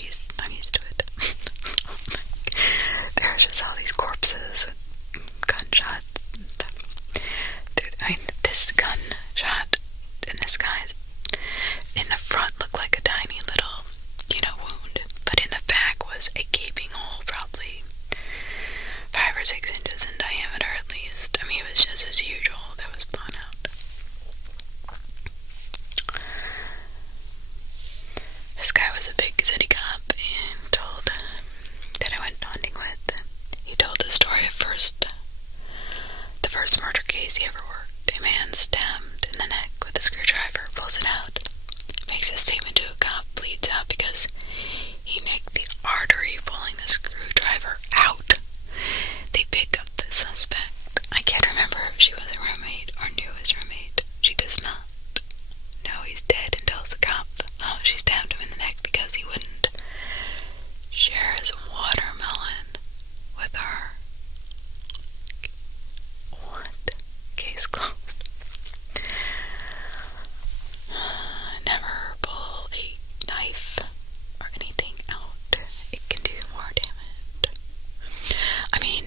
I'm used to it. There's just all these corpses with gunshots and stuff. Dude, I mean, this gunshot in this guy's in the front looked like a tiny little, wound, but in the back was a gaping hole, probably 5 or 6 inches in diameter at least. I mean, it was just this huge hole that was blown out. This guy was a big city cop and told that I went hunting with. He told the story of the first murder case he ever worked. A man stabbed in the neck with a screwdriver, pulls it out, makes a statement to a cop, bleeds out because he nicked the artery pulling the screwdriver out. They pick up the suspect. I can't remember if she was a roommate or knew his roommate. She does not know he's dead and tells the cop she stabbed him in the neck because he wouldn't share his watermelon with her. What? Case closed. Never pull a knife or anything out. It can do more damage. I mean,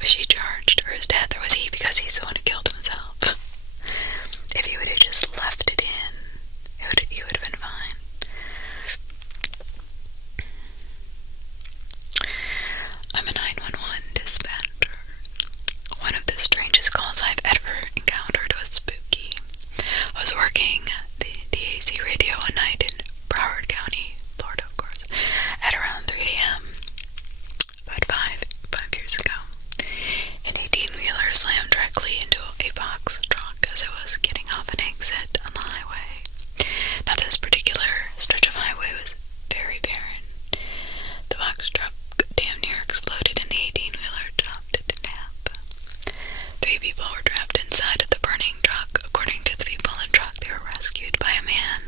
was she charged for his death, or was he, because he's the one who killed himself? If he would have just left it in, he would have been fine. I'm a 911 dispatcher. One of the strangest calls I've ever encountered was spooky. I was working the DAC radio one night in Broward County, Florida, of course, at around 3 a.m. about 5 years ago. An 18-wheeler slammed directly into a box truck as it was getting off an exit on the highway. Now, this particular stretch of highway was very barren. The box truck damn near exploded and the 18-wheeler dropped it to nap. 3 people were trapped inside of the burning truck. According to the people in the truck, they were rescued by a man.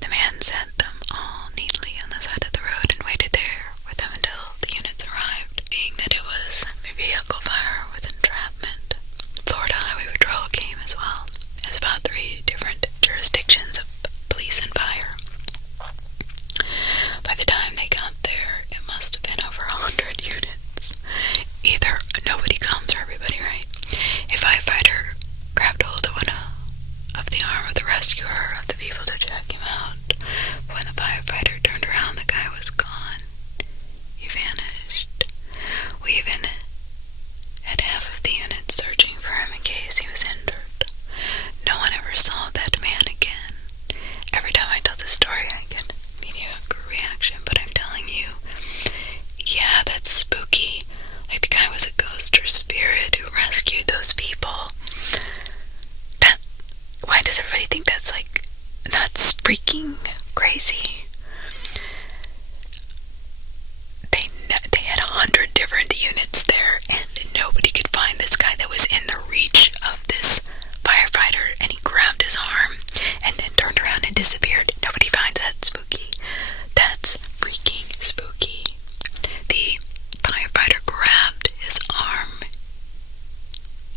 The man set them all neatly on the side of the road and waited there with them until the units arrived, being that it was a vehicle fire with entrapment. Florida Highway Patrol came as well as about 3 different jurisdictions of police and fire. By the time they got there, it must have been over 100 units. Either nobody comes or everybody, right? A firefighter grabbed hold of of the arm of the rescuer of the people to check him out. But when the firefighter turned around, the guy was gone. He vanished. We even had half of the units searching for him in case he was injured. No one ever saw that man again. Every time I tell this story, I get mediocre reaction, but I'm telling you, yeah, that's spooky. Like the guy was a ghost or spirit who rescued those people. Why does everybody think that's like nuts, freaking crazy? They had 100 different units there, and nobody could find this guy that was in the reach of this firefighter, and he grabbed his arm and then turned around and disappeared. Nobody finds that spooky. That's freaking spooky. The firefighter grabbed his arm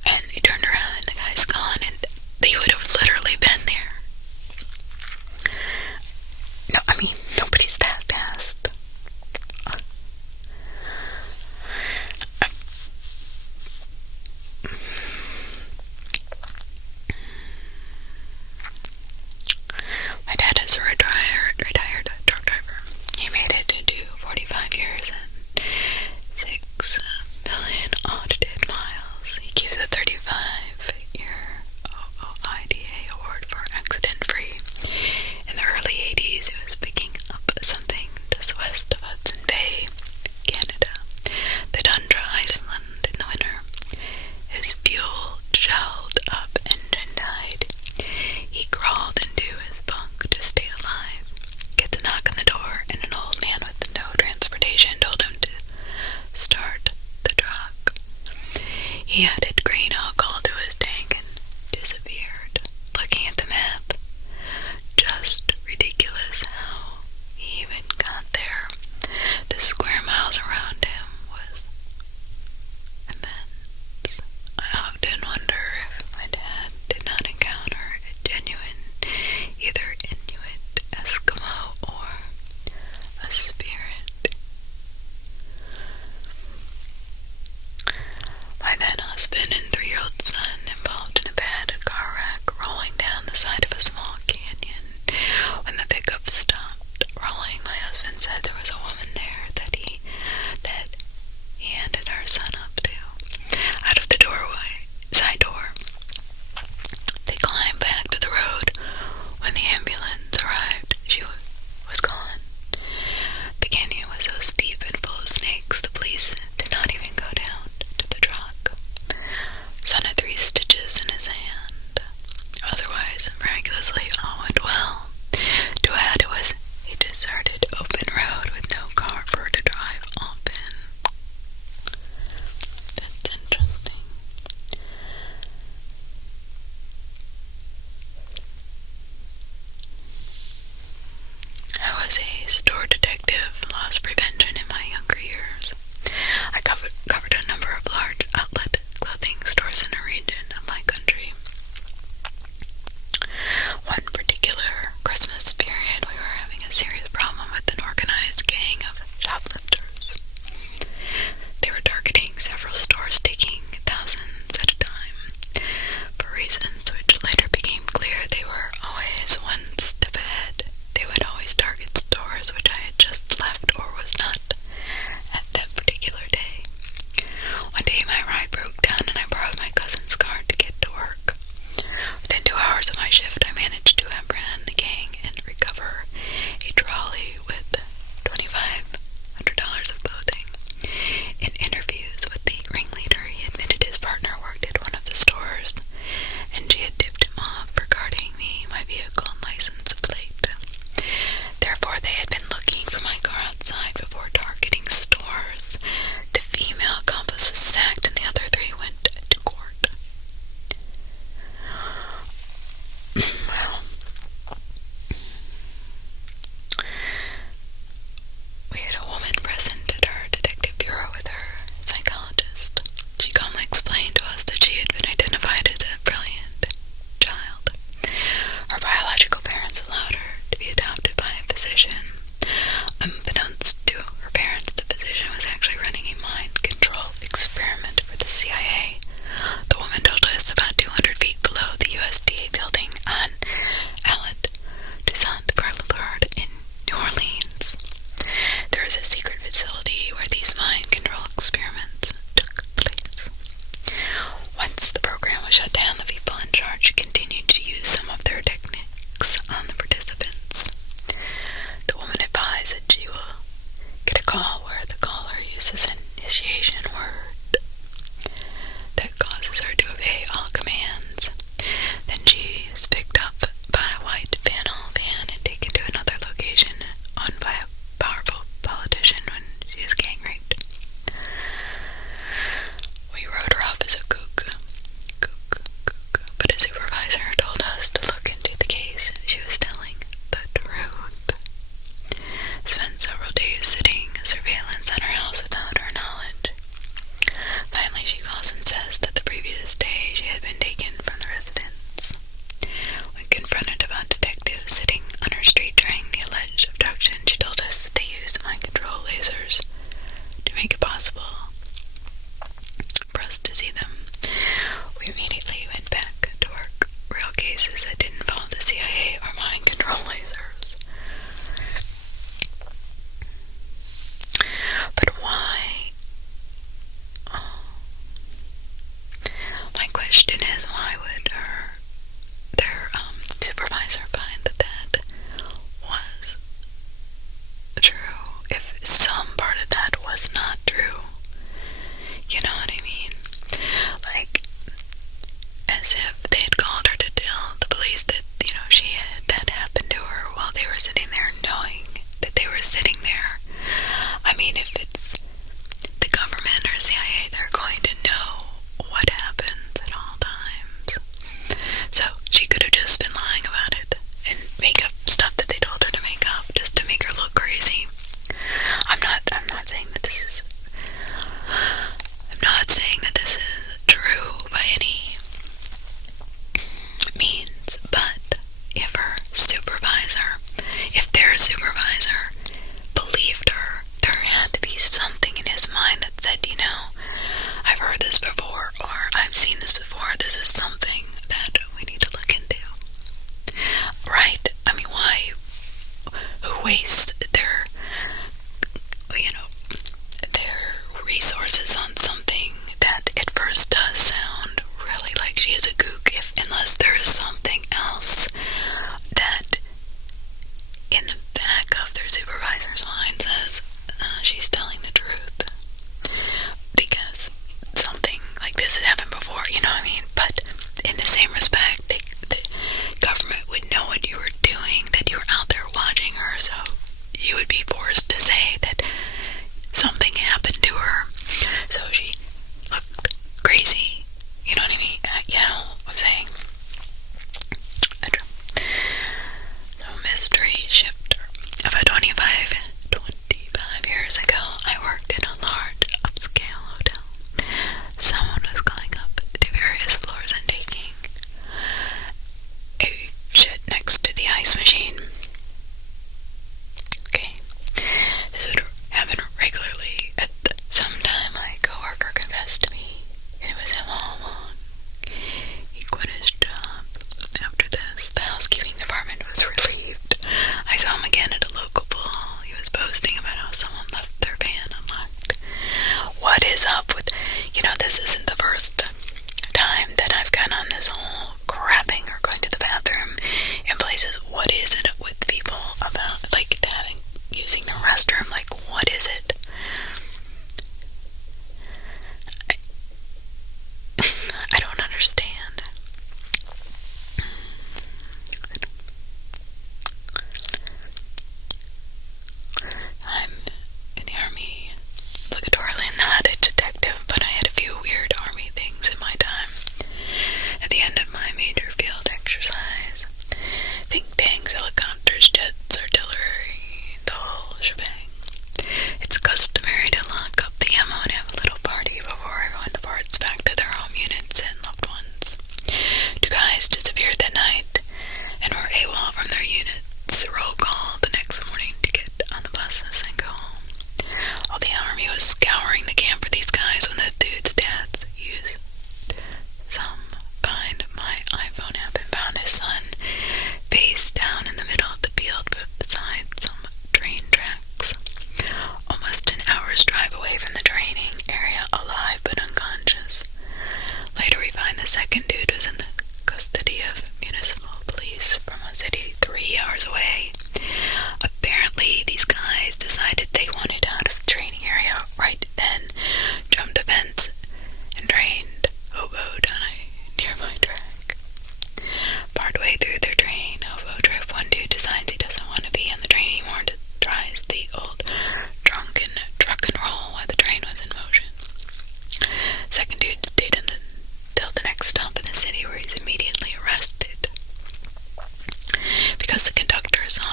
and he turned around and the guy's gone, and they would have literally been there. No, I store detective, loss prevention in my younger years. I covered a number of large outlet clothing stores in a region of my country. One particular Christmas period, we were having a serious problem with an organized gang of shoplifters. They were targeting several stores, taking thousands at a time. For reasons which later became clear, they were always one step ahead. They would always target stores which I had just left or was not at that particular day. One day my ride broke down and I borrowed my cousin's car to get to work. Within 2 hours of my shift, I managed to apprehend the gang and recover a trolley with $2,500 of clothing. In interviews with the ringleader, he admitted his partner worked at one of the stores, and she had tipped him off regarding me, my vehicle, and license plate. Therefore, they had been looking for my car outside before targeting stores. The female accomplice was sacked, and the other 3 went to court. Well, we had a woman present at our detective bureau with her psychologist. She calmly explained to us that she had been identified as a brilliant child. Her biological parents allowed her to be adopted by a physician. Unbeknownst to her parents, the physician was actually running a mind control experiment for the CIA. The woman told us about 200 feet below the USDA building on Allen Toussaint Boulevard in New Orleans. There is a secret facility where these mind control experiments took place. Once the program was shut down, the people in charge continued to use some of their techniques on the participants. The woman advised that she will get a call where the caller uses an initiation word that causes her to obey all commands. Then she is picked up by a white panel van and taken to another location owned by a powerful politician when she is gang raped. We wrote her off as a kook, but a supervisor told us to look into the case. She was telling the truth. Spent several days sitting surveillance on her house without her knowledge. Finally, she calls and says that the previous day she had been taken from the residence. When confronted about detectives sitting on her street during the alleged abduction, she told us that they used mind control lasers to make it possible for us to see them. We immediately went back to work. Real cases that didn't involve the CIA or mind control lasers. But why? My question is, why would their supervisor find that was true if some part of that was not true? You know what I mean? Like, as if they had called her to tell the police that, that happened to her while they were sitting there, knowing that they were sitting there. I mean, if it's the government or CIA, they're going to know what happens at all times. So she could have just been lying about it and make up stuff that they told her to make up just to make her look crazy. I'm not saying that this is true by any means, but if their supervisor believed her, there had to be something in his mind that said, I've heard this before, or I've seen this before, this is something that we need to look into. Right? I mean, why? Who wastes their resources on something that at first does sound really like she is a kook, unless there is something else that in the back of their supervisor's mind says she's telling the truth. Because something like this had happened before, you know what I mean? But in the same respect, the government would know what you were doing, that you were out there watching her, so saw him again at a local pool. He was boasting about how someone left their van unlocked. What is up with, this isn't the first time that I've gone on this whole crapping or going to the bathroom in places. What is it with people about, like, that and using the restroom? Like, what is it? I don't understand. I'm in the Army, obligatorily not a detective, but I had a few weird Army things in my time. At the end of my major field exercise, think tanks, helicopters, jets, artillery, the whole shebang. It's customary to lock up the ammo and have a little party before everyone departs back to their home units and loved ones. Two guys disappeared that night and were AWOL from their units. Roll call the next morning to get on the buses and go home. While the Army was scouring the camp for these guys when the dude's dad used some kind of my iPhone app and found his son face down in the middle of the field beside some train tracks. Almost an hour's drive away from the training area, alive but unconscious. Later we find the second dude was in the custody of municipal police from a city 3 hours away. Apparently these guys decided they wanted out of the training area right then, jumped a fence, and trained hoboed on a nearby track. Partway through their train hobo trip, one dude decides he doesn't want to be on the train anymore and tries the old drunken truck and roll while the train was in motion. Second dude stayed till the next stop in the city, where he's immediately arrested because the conductor saw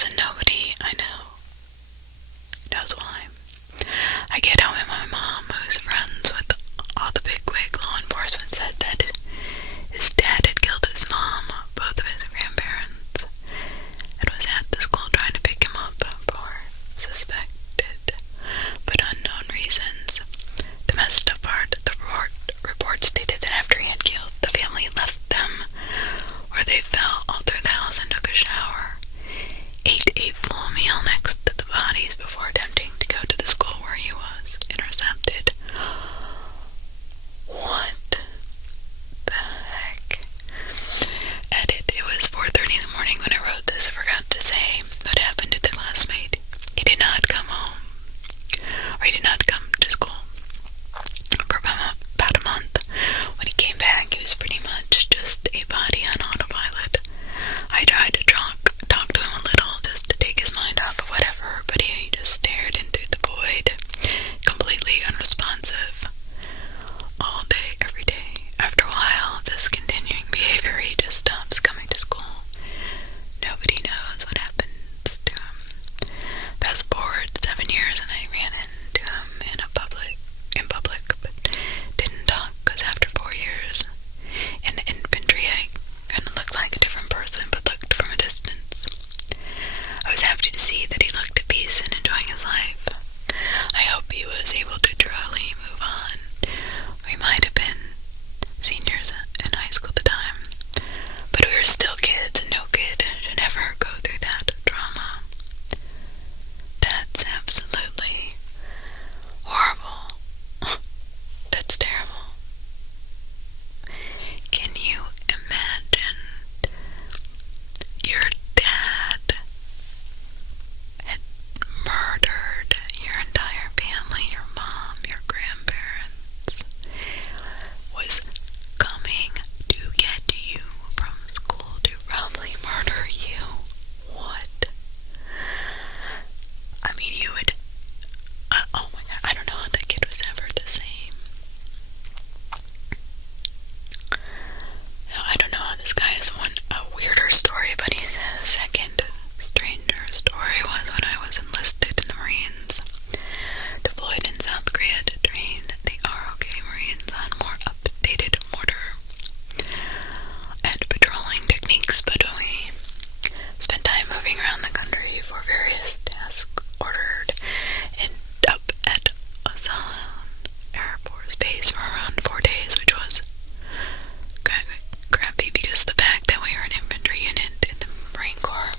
drugs and nobody I know knows why. I get home and my mom, who's friends with all the bigwig law enforcement, said that his dad had killed his mom, both of his grandparents, and was at the school trying to pick him up for suspected but unknown reasons. The messed up part, the report stated that after he had killed, the family left them where they fell all through the house and took a shower, ate a full meal next to the bodies before attempting to go to the school where he was intercepted. What the heck? Edit. It was 4:30 in the morning when I wrote this. I forgot to say what happened to the classmate. He did not come home, or he did not come to school for about a month. When he came back, he was pretty much just a body on autopilot. I tried to talk to him a little just to take his mind off of whatever, but he just stared into the void, completely unresponsive, all day, every day. After a while, this continuing behavior, he just stops coming to school. Nobody knows what happened to him. Fast forward 7 years and I ran into him in public, but didn't talk because after 4 years in the infantry, I kind of looked like a different person, but looked from a distance. I was happy to see that he looked at peace and enjoying his life. I hope he was able to truly move on. We might have been seniors in high school at the time, but we were still kids, and no kid should ever go through that drama. That's absolutely horrible. That's terrible. Can you imagine your dad had murdered your entire family, your mom, your grandparents, was coming to get you from school to probably murder you? What? I mean, you would... oh my god, I don't know how that kid was ever the same. I don't know how this guy has a weirder story, but he says second stranger story was when I was enlisted in the Marines, deployed in South Korea to train the ROK Marines on more updated mortar and patrolling techniques, but we spent time moving around the country for various tasks ordered and up at Azan Air Force Base for around 4 days, which was crappy because of the fact that we were an infantry unit in the Marine Corps,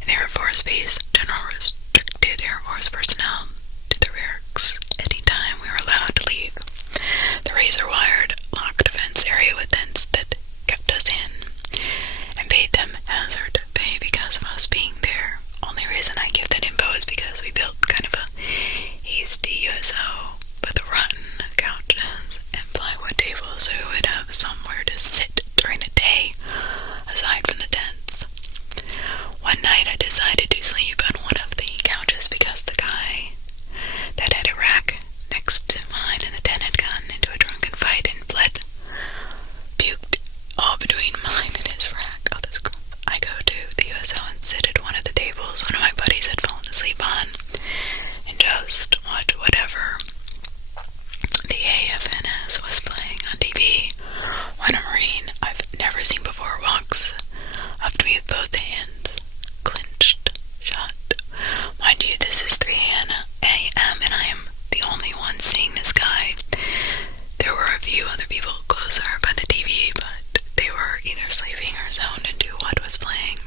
and the Air Force Base general restricted Air Force personnel to the barracks anytime we were allowed to leave. The razor-wired locked fence area with tents that kept us in, and paid them hazard pay because of us being there. Only reason I give that info is because we built kind of a hasty USO with rotten couches and plywood tables, so we would have somewhere to sit during the day, aside from the tents. One night I decided to sleep on one of the couches because the guy that had a rack next to mine in the tent had gotten into a drunken fight and fled, puked all between mine and his rack. Oh, that's gross. I go to the USO and sit at one of the tables one of my buddies had fallen asleep on, and just watch whatever the AFNS was playing on TV. When a Marine I've never seen before walks up to me with both hands clenched shut. Mind you, this is 3 a.m. and I am the only one seeing this guy. There were a few other people closer by the TV, but they were either sleeping or zoned into what was playing.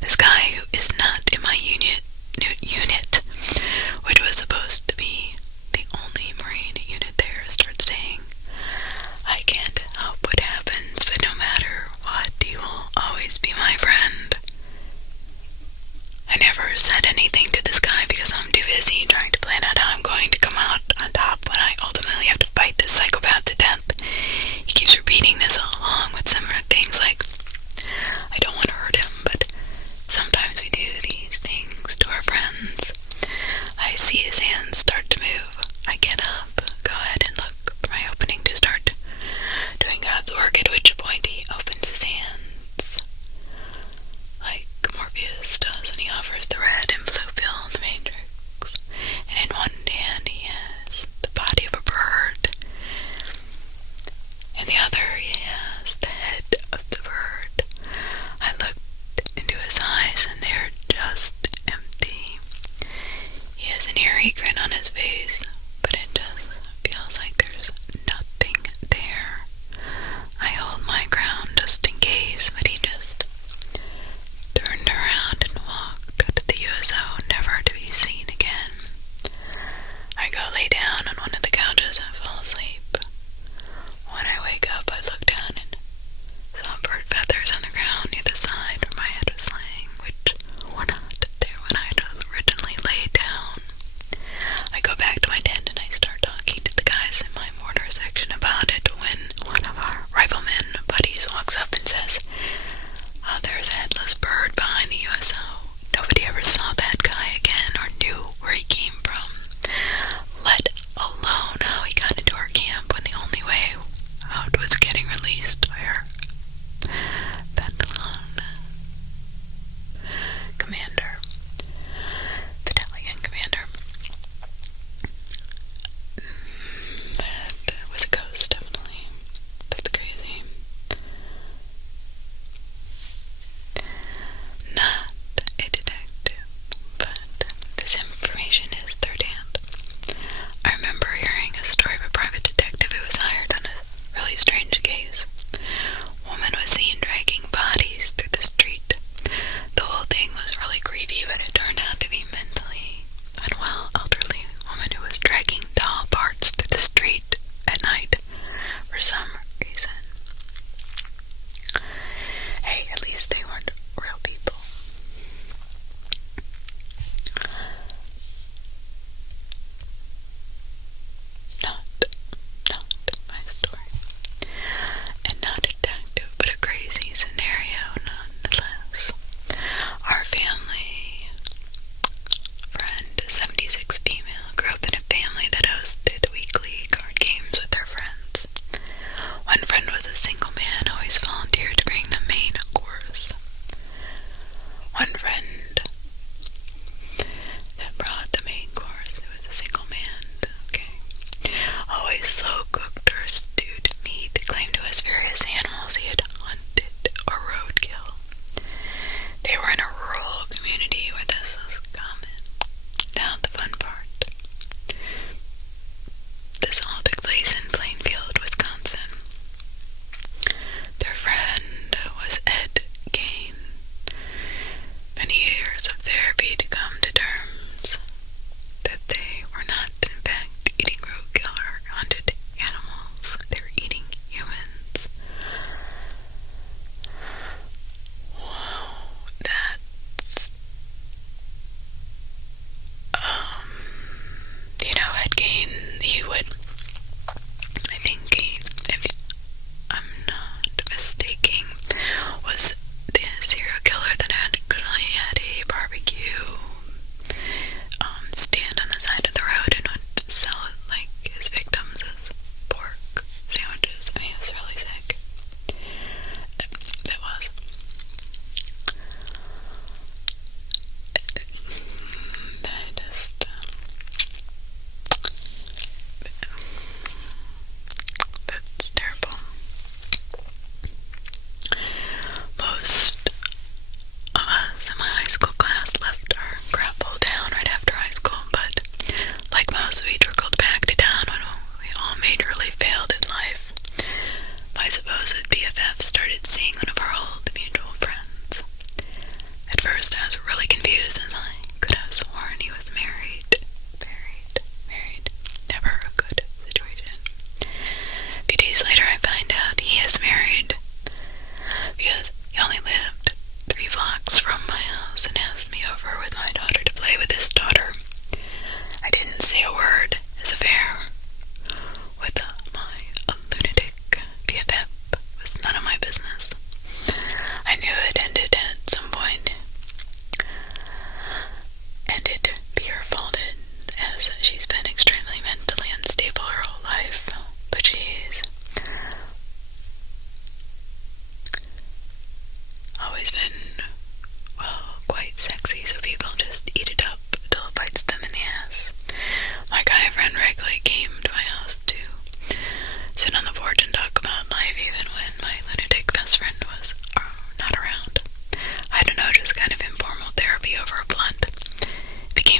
This guy, who is not in my unit, which was supposed to be the only Marine unit there, starts saying, "I can't help what happens, but no matter what, you will always be my friend." I never said anything to this guy because I'm too busy trying to plan out how I'm going to come out on top when I ultimately have to fight this psychopath to death. He keeps repeating this all along with similar things like, I don't want to hurt him, but sometimes we do these things to our friends. I see his hands start to move. I get up, go ahead and look for my opening to start doing God's work, at which point he opens his hands like Morpheus does when he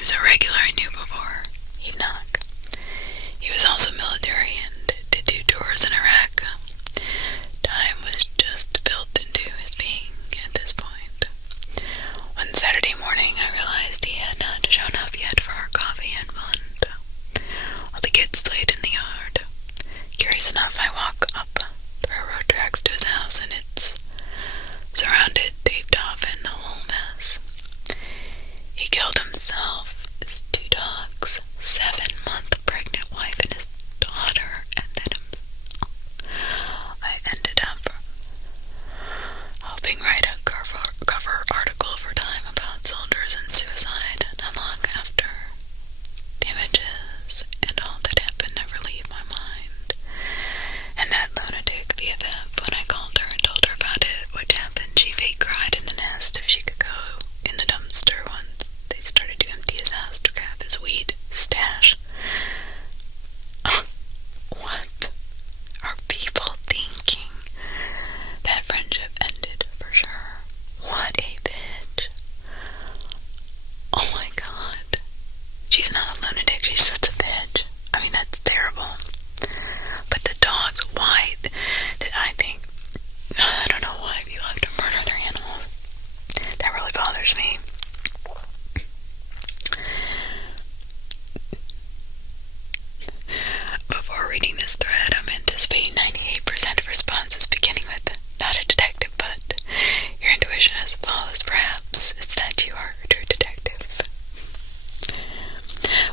was a regular I knew before he'd knock. He was also military and did 2 tours in Iraq. Time was just built into his being at this point. One Saturday morning, I realized he had not shown up yet for our coffee and fun. All the kids played in the yard. Curious enough, I walk up the railroad tracks to his house, and it's surrounded, taped off, and the whole mess. He killed himself, his 2 dogs, 7-month pregnant wife, and his daughter, and then himself. I ended up helping write a cover article for Time about soldiers and suicide. Not long after, the images and all that happened never leave my mind. And that lunatic BFF, when I called her and told her about it, what happened, she fake cried in the nest if she could go in the dumpster once they started to empty his house to grab his weed stash. What are people thinking? That friendship ended for sure. What a bitch. Oh my god. She's not a lunatic, she's just a bitch. I mean, that's terrible. But the dogs, why did I think, I don't know why people have to murder their animals. That really bothers me. Before reading this thread, I'm anticipating 98% of responses beginning with, not a detective, but your intuition is flawless. Perhaps it's that you are a true detective.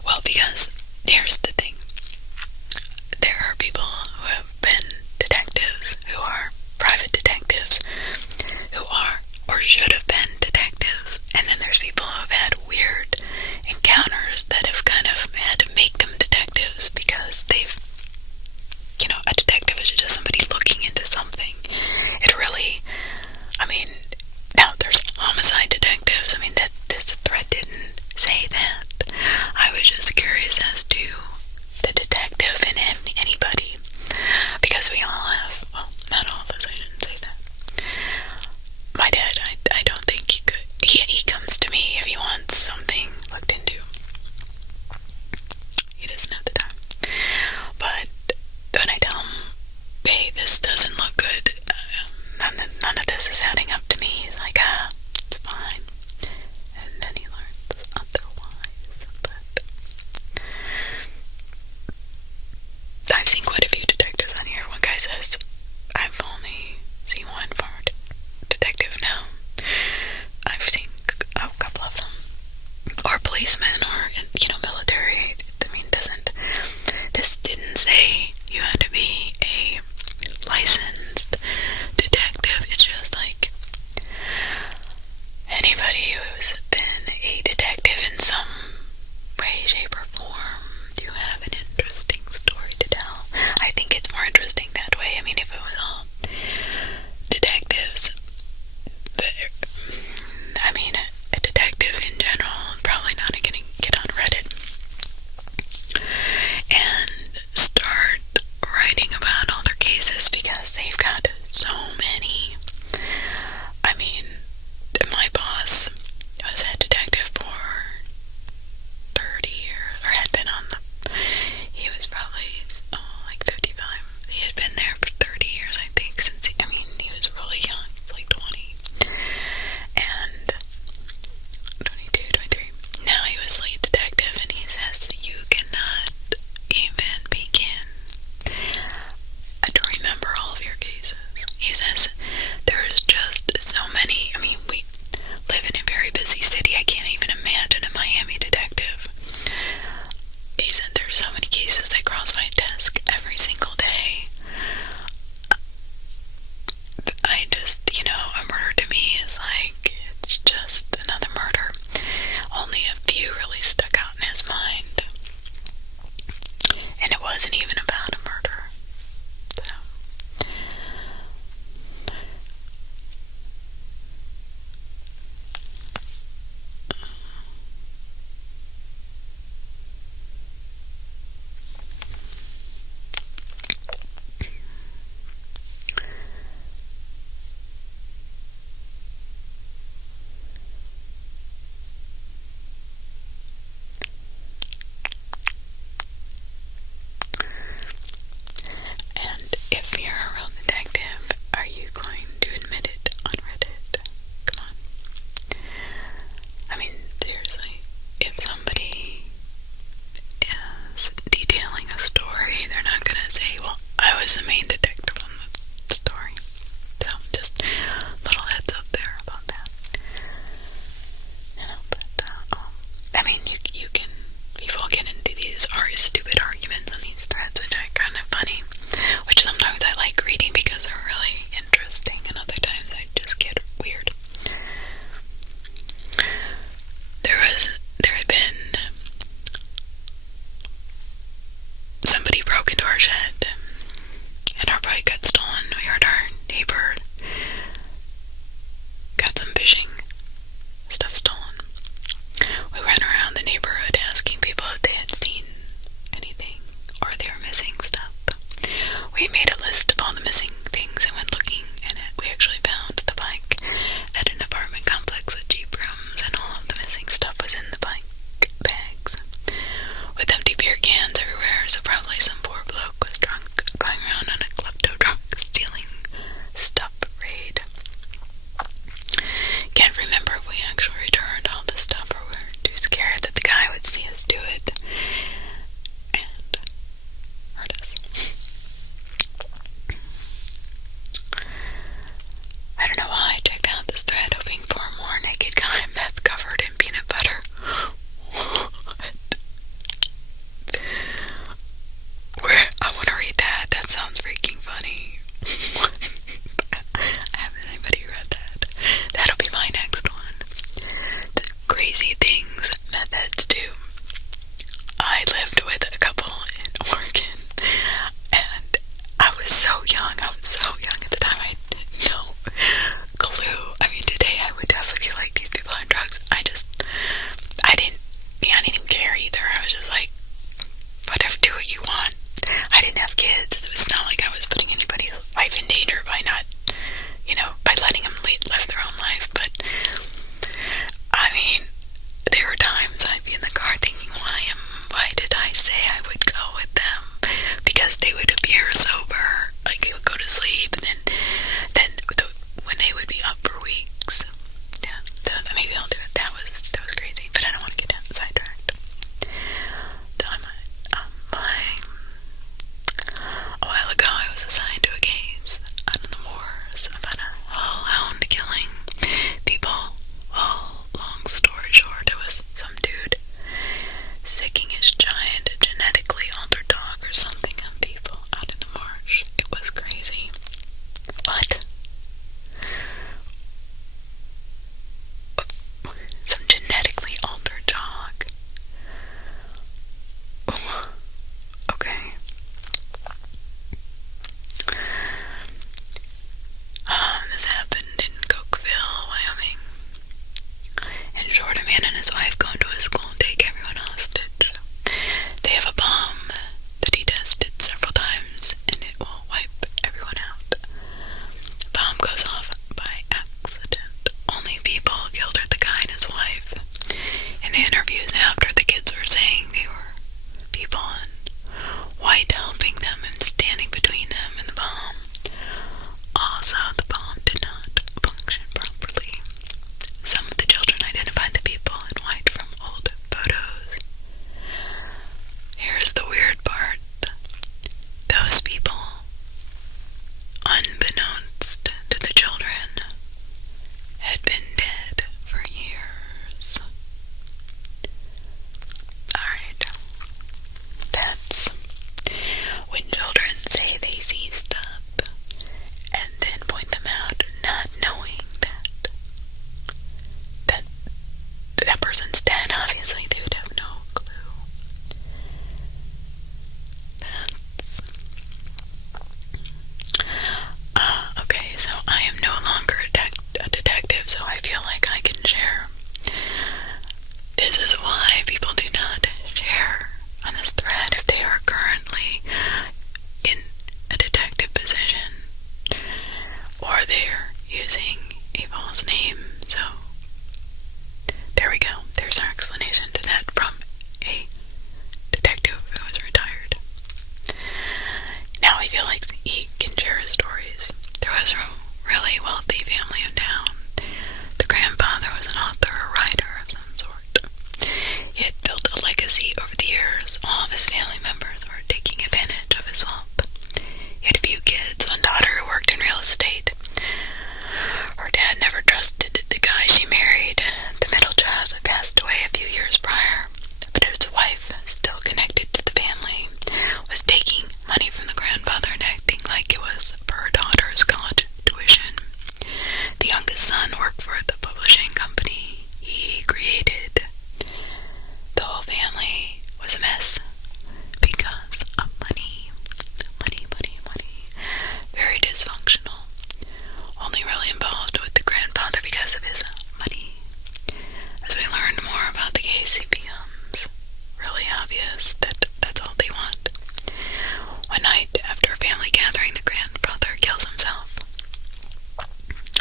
Well, because here's the thing. There are people who have been detectives, who are private detectives, who are or should have been detectives, and then there's people who have had weird encounters that have kind of had to make them detectives because they've, a detective is just somebody looking into something. It really, now there's homicide detectives. This thread didn't say that. I was just curious as to the detective in anybody, because we all have, well, not all of us, I shouldn't say that. My dad, I don't think he could, he comes to me if he wants something looked into. He doesn't have the time. But when I tell him, hey, this doesn't look good, none of this is adding up to me, he's like, it's fine. And then he learns otherwise. But I've seen quite a few detectives on here. One guy says, I've only seen one former detective now. I've seen a couple of them. Or policemen, or, military. This didn't say you had to be a licensed detective. It's just like anybody who's been a detective in some way, shape, or form, you have an interesting story to tell. I think it's more interesting that way. If it was all detectives, a detective in general probably not gonna get is why people do not share on this thread if they are currently in a detective position or they're using a false name. So there we go. There's our explanation to that from a detective who is retired. Now I feel like he can share his stories. There was a really wealthy family in town. The grandfather was an author or writer of some sort. He had built a legacy over the years. All of his family members were taking advantage of his wealth. He had a few kids, one daughter who worked in real estate. Her dad never trusted the guy she married. The middle child had passed away a few years prior, but his wife, still connected to the family, was taking money from the grandfather and acting like it was for her daughter's college tuition. The youngest son worked for the publishing company he created. The whole family was a mess because of money. Very dysfunctional. Only really involved with the grandfather because of his money. As we learned more about the case, it becomes really obvious that that's all they want. One night, after a family gathering, the grandfather kills himself.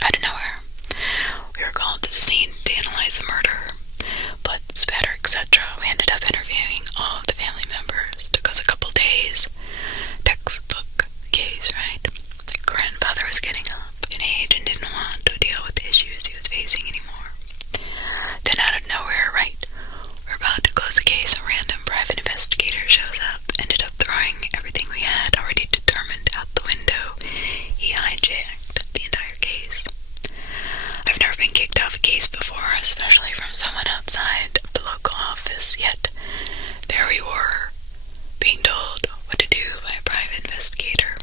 Out of nowhere, we were called to the scene to analyze the murder. Blood spatter, etc. We ended up interviewing all of the family members. Took us a couple days. Textbook case, right? The grandfather was getting up in age and didn't want to deal with the issues he was facing anymore. Then out of nowhere, right, we're about to close the case, a random private investigator shows up, ended up throwing everything we had already determined out the window. He hijacked the entire case. I've never been kicked off a case before, especially from someone outside of the local office, yet there we were, being told what to do by a private investigator.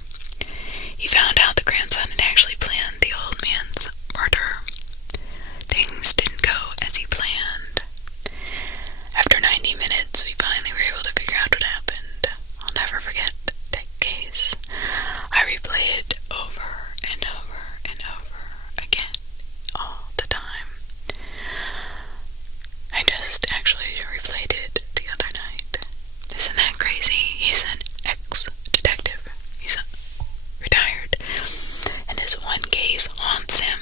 He found out the grandson had actually planned the old man's murder. Things didn't go as he planned. After 90 minutes, we finally were able to figure out what happened. I'll never forget that case. I replay it over and over and over again, all the time. I just actually replayed it the other night. Isn't that crazy? He's an ex-detective. He's retired. And this one case haunts him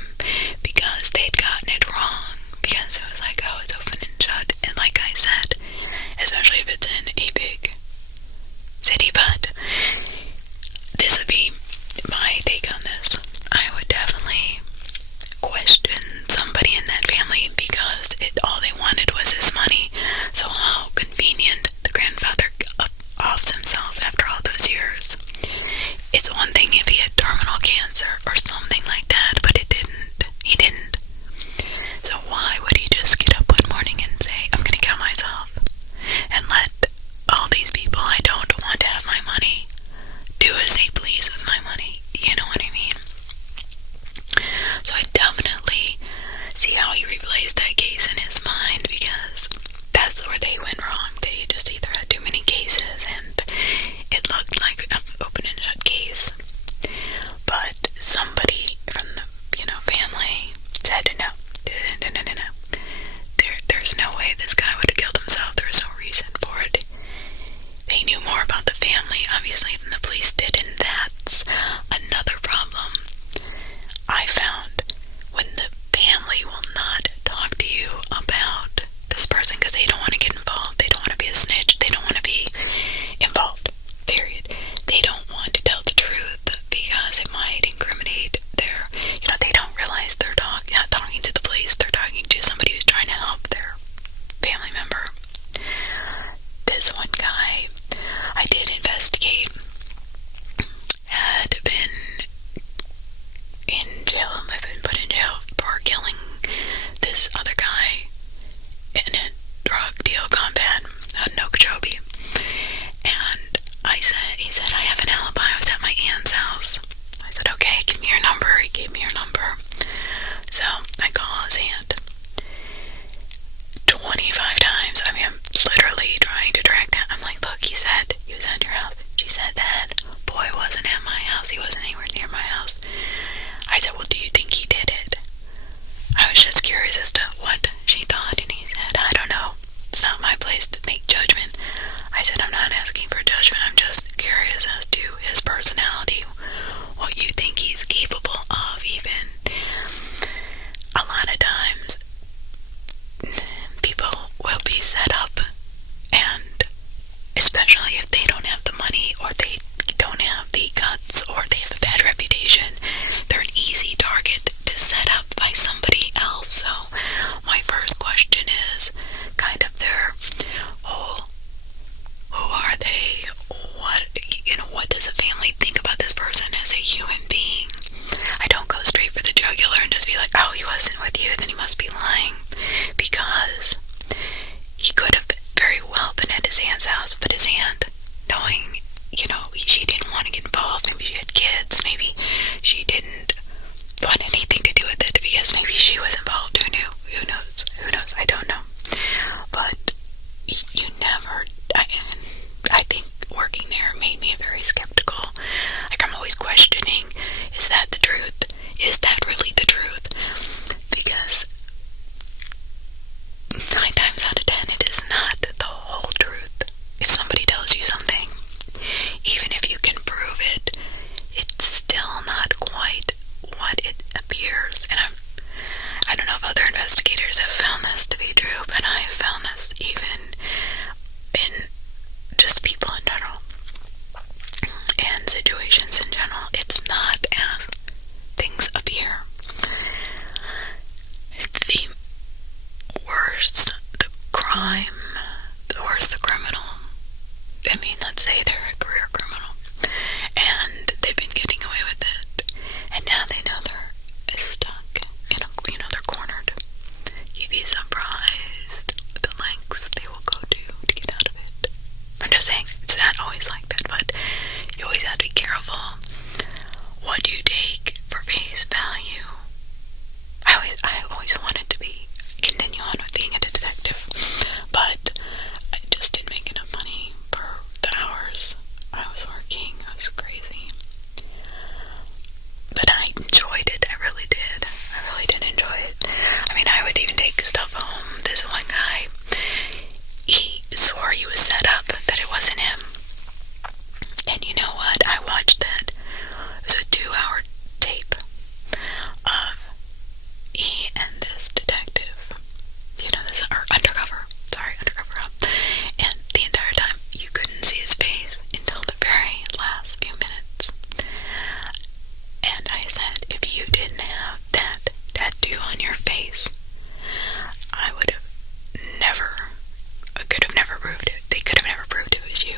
because they'd gotten it wrong. Because it was like, oh, it's open and shut. And like I said, especially if it's in a big city, but this would be my take on this. I would definitely question somebody in that family because all they wanted was his money. So how convenient the grandfather offs himself after all those years. It's one thing if he had terminal cancer or something like that, but he didn't. So why would he just get up one morning and say, I'm gonna kill myself, and let especially if they don't have the money, or they don't have the guts, or they have a bad reputation. They're an easy target to set up by somebody else. So my first question is kind of their whole, who are they? What does a family think about this person as a human being? I don't go straight for the jugular and just be like, oh, he wasn't with you, then he must be lying. Because he could have very well been at his aunt's house, but his aunt, knowing, she didn't want to get involved, maybe she had kids, maybe she didn't want anything to do with it, because maybe she was involved, who knew? Who knows, I don't know. But you never, I think working there made me very skeptical. Like, I'm always questioning, is that the truth? Is that really the truth? Because 9 times out of 10, it is not the whole truth. If somebody tells you something, even if you can prove it, it's still not quite what it appears. And I don't know if other investigators have found this to be true, but I have found this even in just people in general, and situations in general. It's not as things appear. The worse the crime, the worse the criminal. I mean, let's say they're a career criminal, and they've been getting away with it, and now they know they're stuck in they're cornered. You'd be surprised the lengths they will go to get out of it. I'm just saying, it's not always like that, but you always have to be careful. What do you take for face value? I always wanted to continue on with being a detective, but I just didn't make enough money for the hours I was working. It was crazy. But I enjoyed it. I really did. I really did enjoy it. I mean, I would even take stuff home. This one guy, he swore he was set up, that it wasn't him. And you know what? I watched it. It was a 2-hour tape of he and this detective, undercover, and the entire time you couldn't see his face until the very last few minutes. And I said, if you didn't have that tattoo on your face, I could have never proved it. They could have never proved it was you.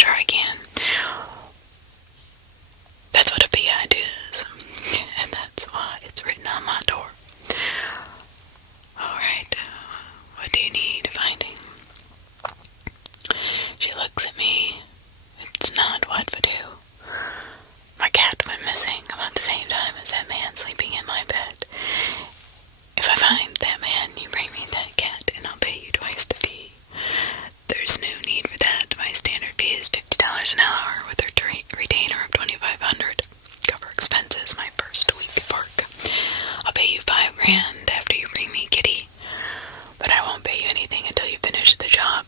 sure I can. That's what a PID is. And that's why it's written on my door. Alright, what do you need finding? She looks at me. It's not what to do. My cat went missing about the same time as that man sleeping in my bed. If I find that man, you bring me that cat and I'll pay you twice the fee. There's no need for that. My standard fee is $50 an hour with a retainer of $2,500. Cover expenses my first week at work. I'll pay you $5,000 after you bring me Kitty, but I won't pay you anything until you finish the job.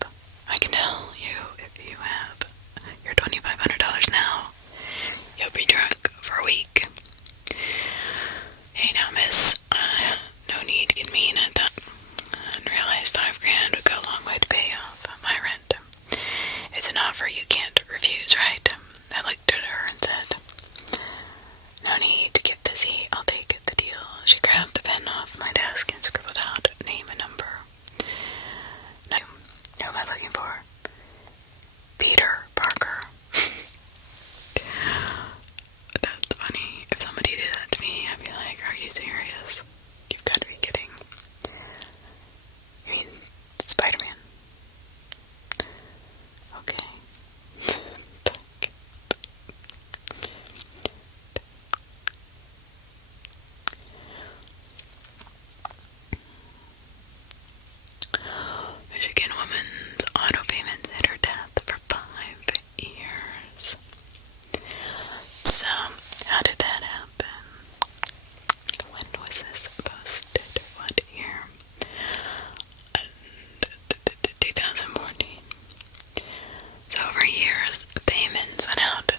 I can tell you if you have your $2,500 now, you'll be drunk for a week. Hey now, miss, no need to get mean. I thought and realized $5,000 would go a long way to pay off my rent. It's an offer you can't refuse, right? I looked at her and said, no need to get busy, I'll take the deal. She grabbed the pen off my desk and scribbled out name and number. Now, who am I looking for? Peter Parker. That's funny. If somebody did that to me, I'd be like, are you serious? You've got to be kidding. You mean Spider-Man? Okay. Michigan woman's auto payments hit her death for 5 years. So, how did that happen? When was this posted? What year? 2014. So over years, payments went out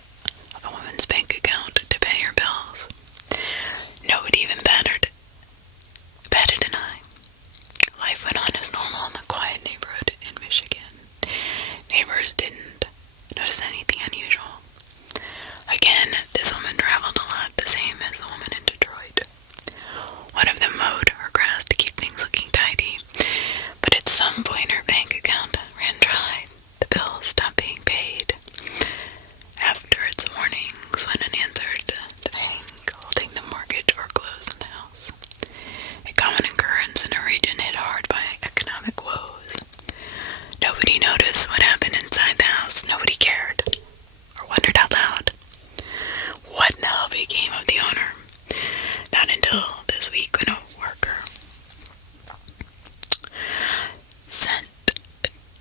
of a woman's bank account to pay her bills. Nobody even batted an eye. Life went on as normal in the quiet neighborhood in Michigan. Neighbors didn't notice anything unusual. Again, this woman traveled a lot, the same as the woman in Detroit. One of them mowed her grass to keep things looking tidy, but at some point her bank account ran dry. The bills stopped being paid. After its warnings, when unanswered, the bank holding the mortgage foreclosed on the house. A common occurrence in a region hit hard by economic woes. Nobody noticed what happened inside the house. Nobody cared, or wondered out loud what now became of the owner. Not until this week when a worker sent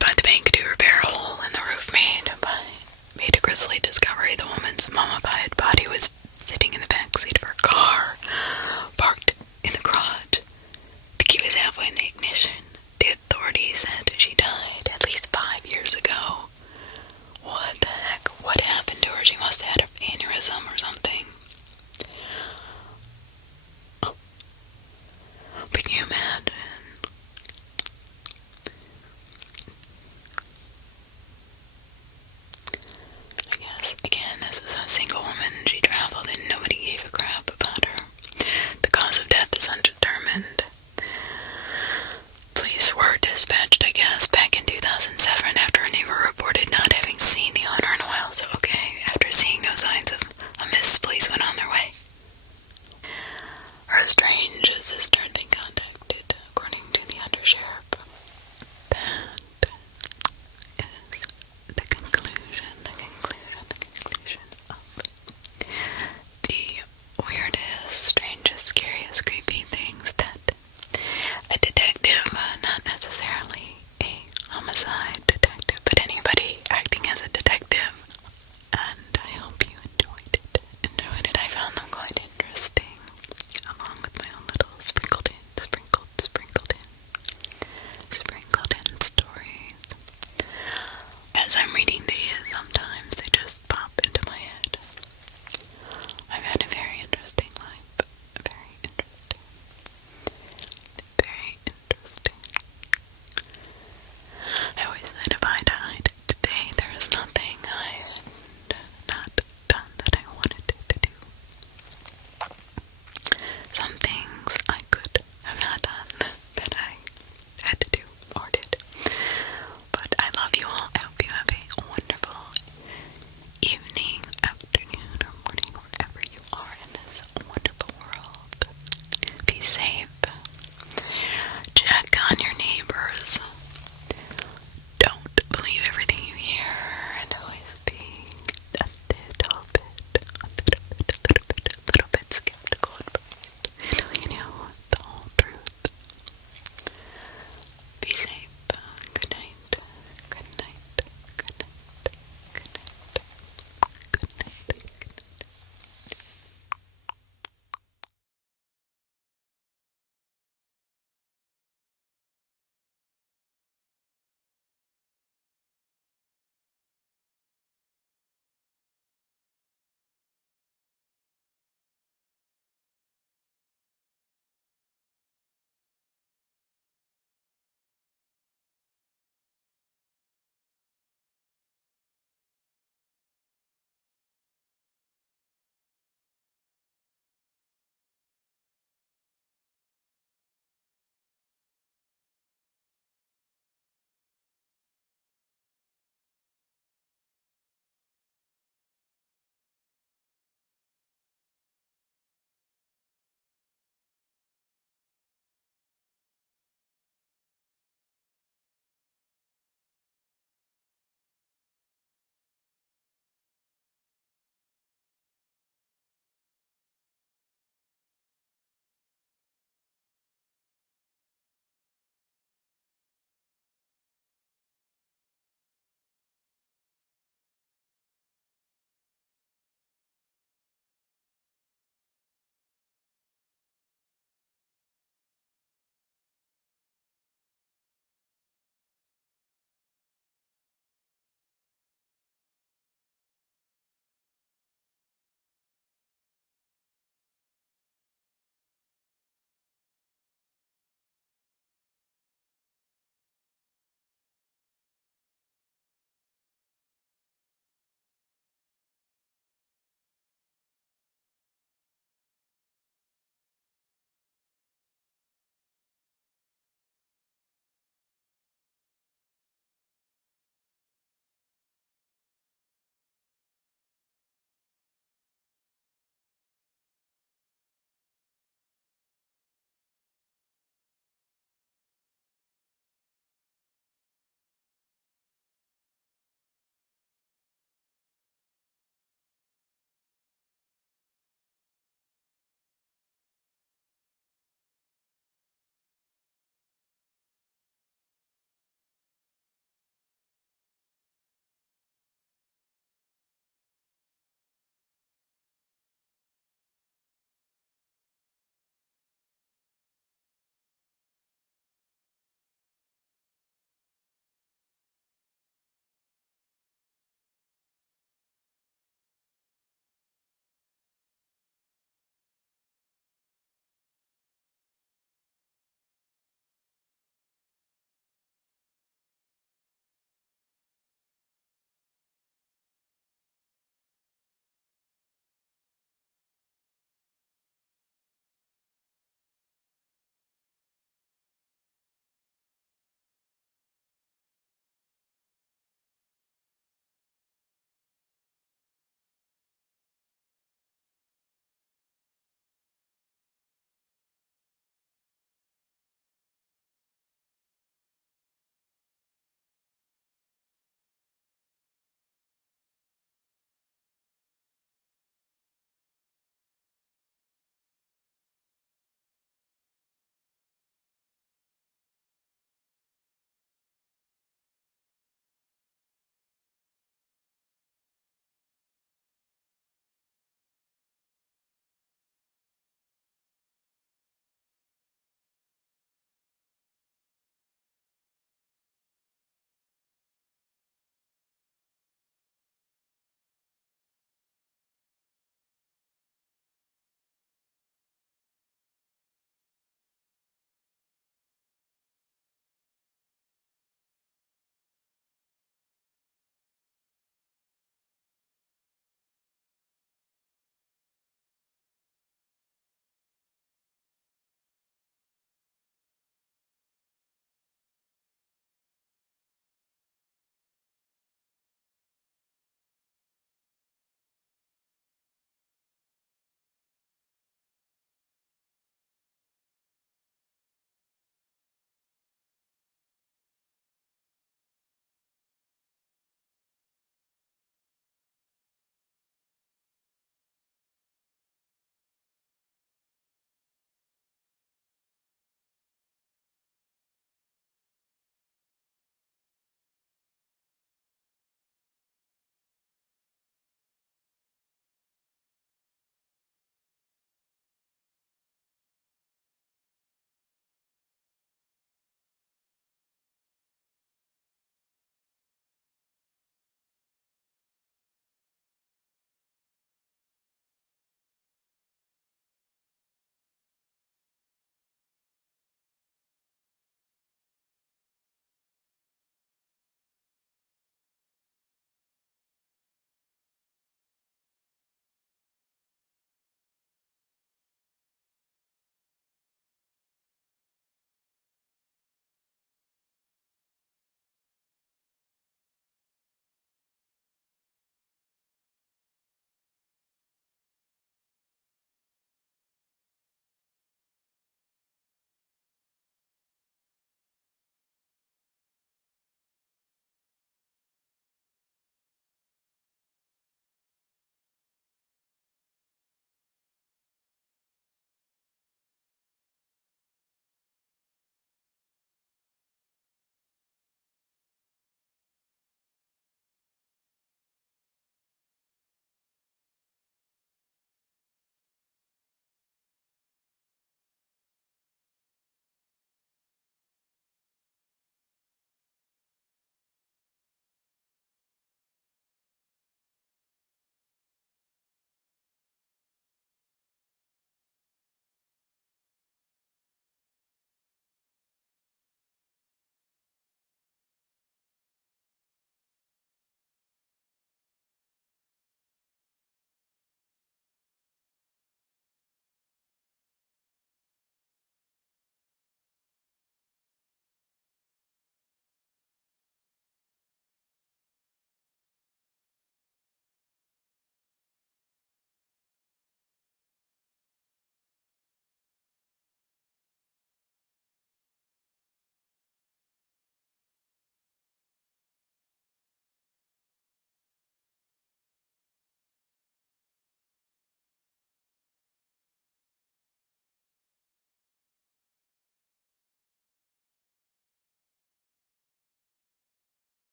by the bank to repair a hole in the roof made a grisly discovery. The woman's mummified body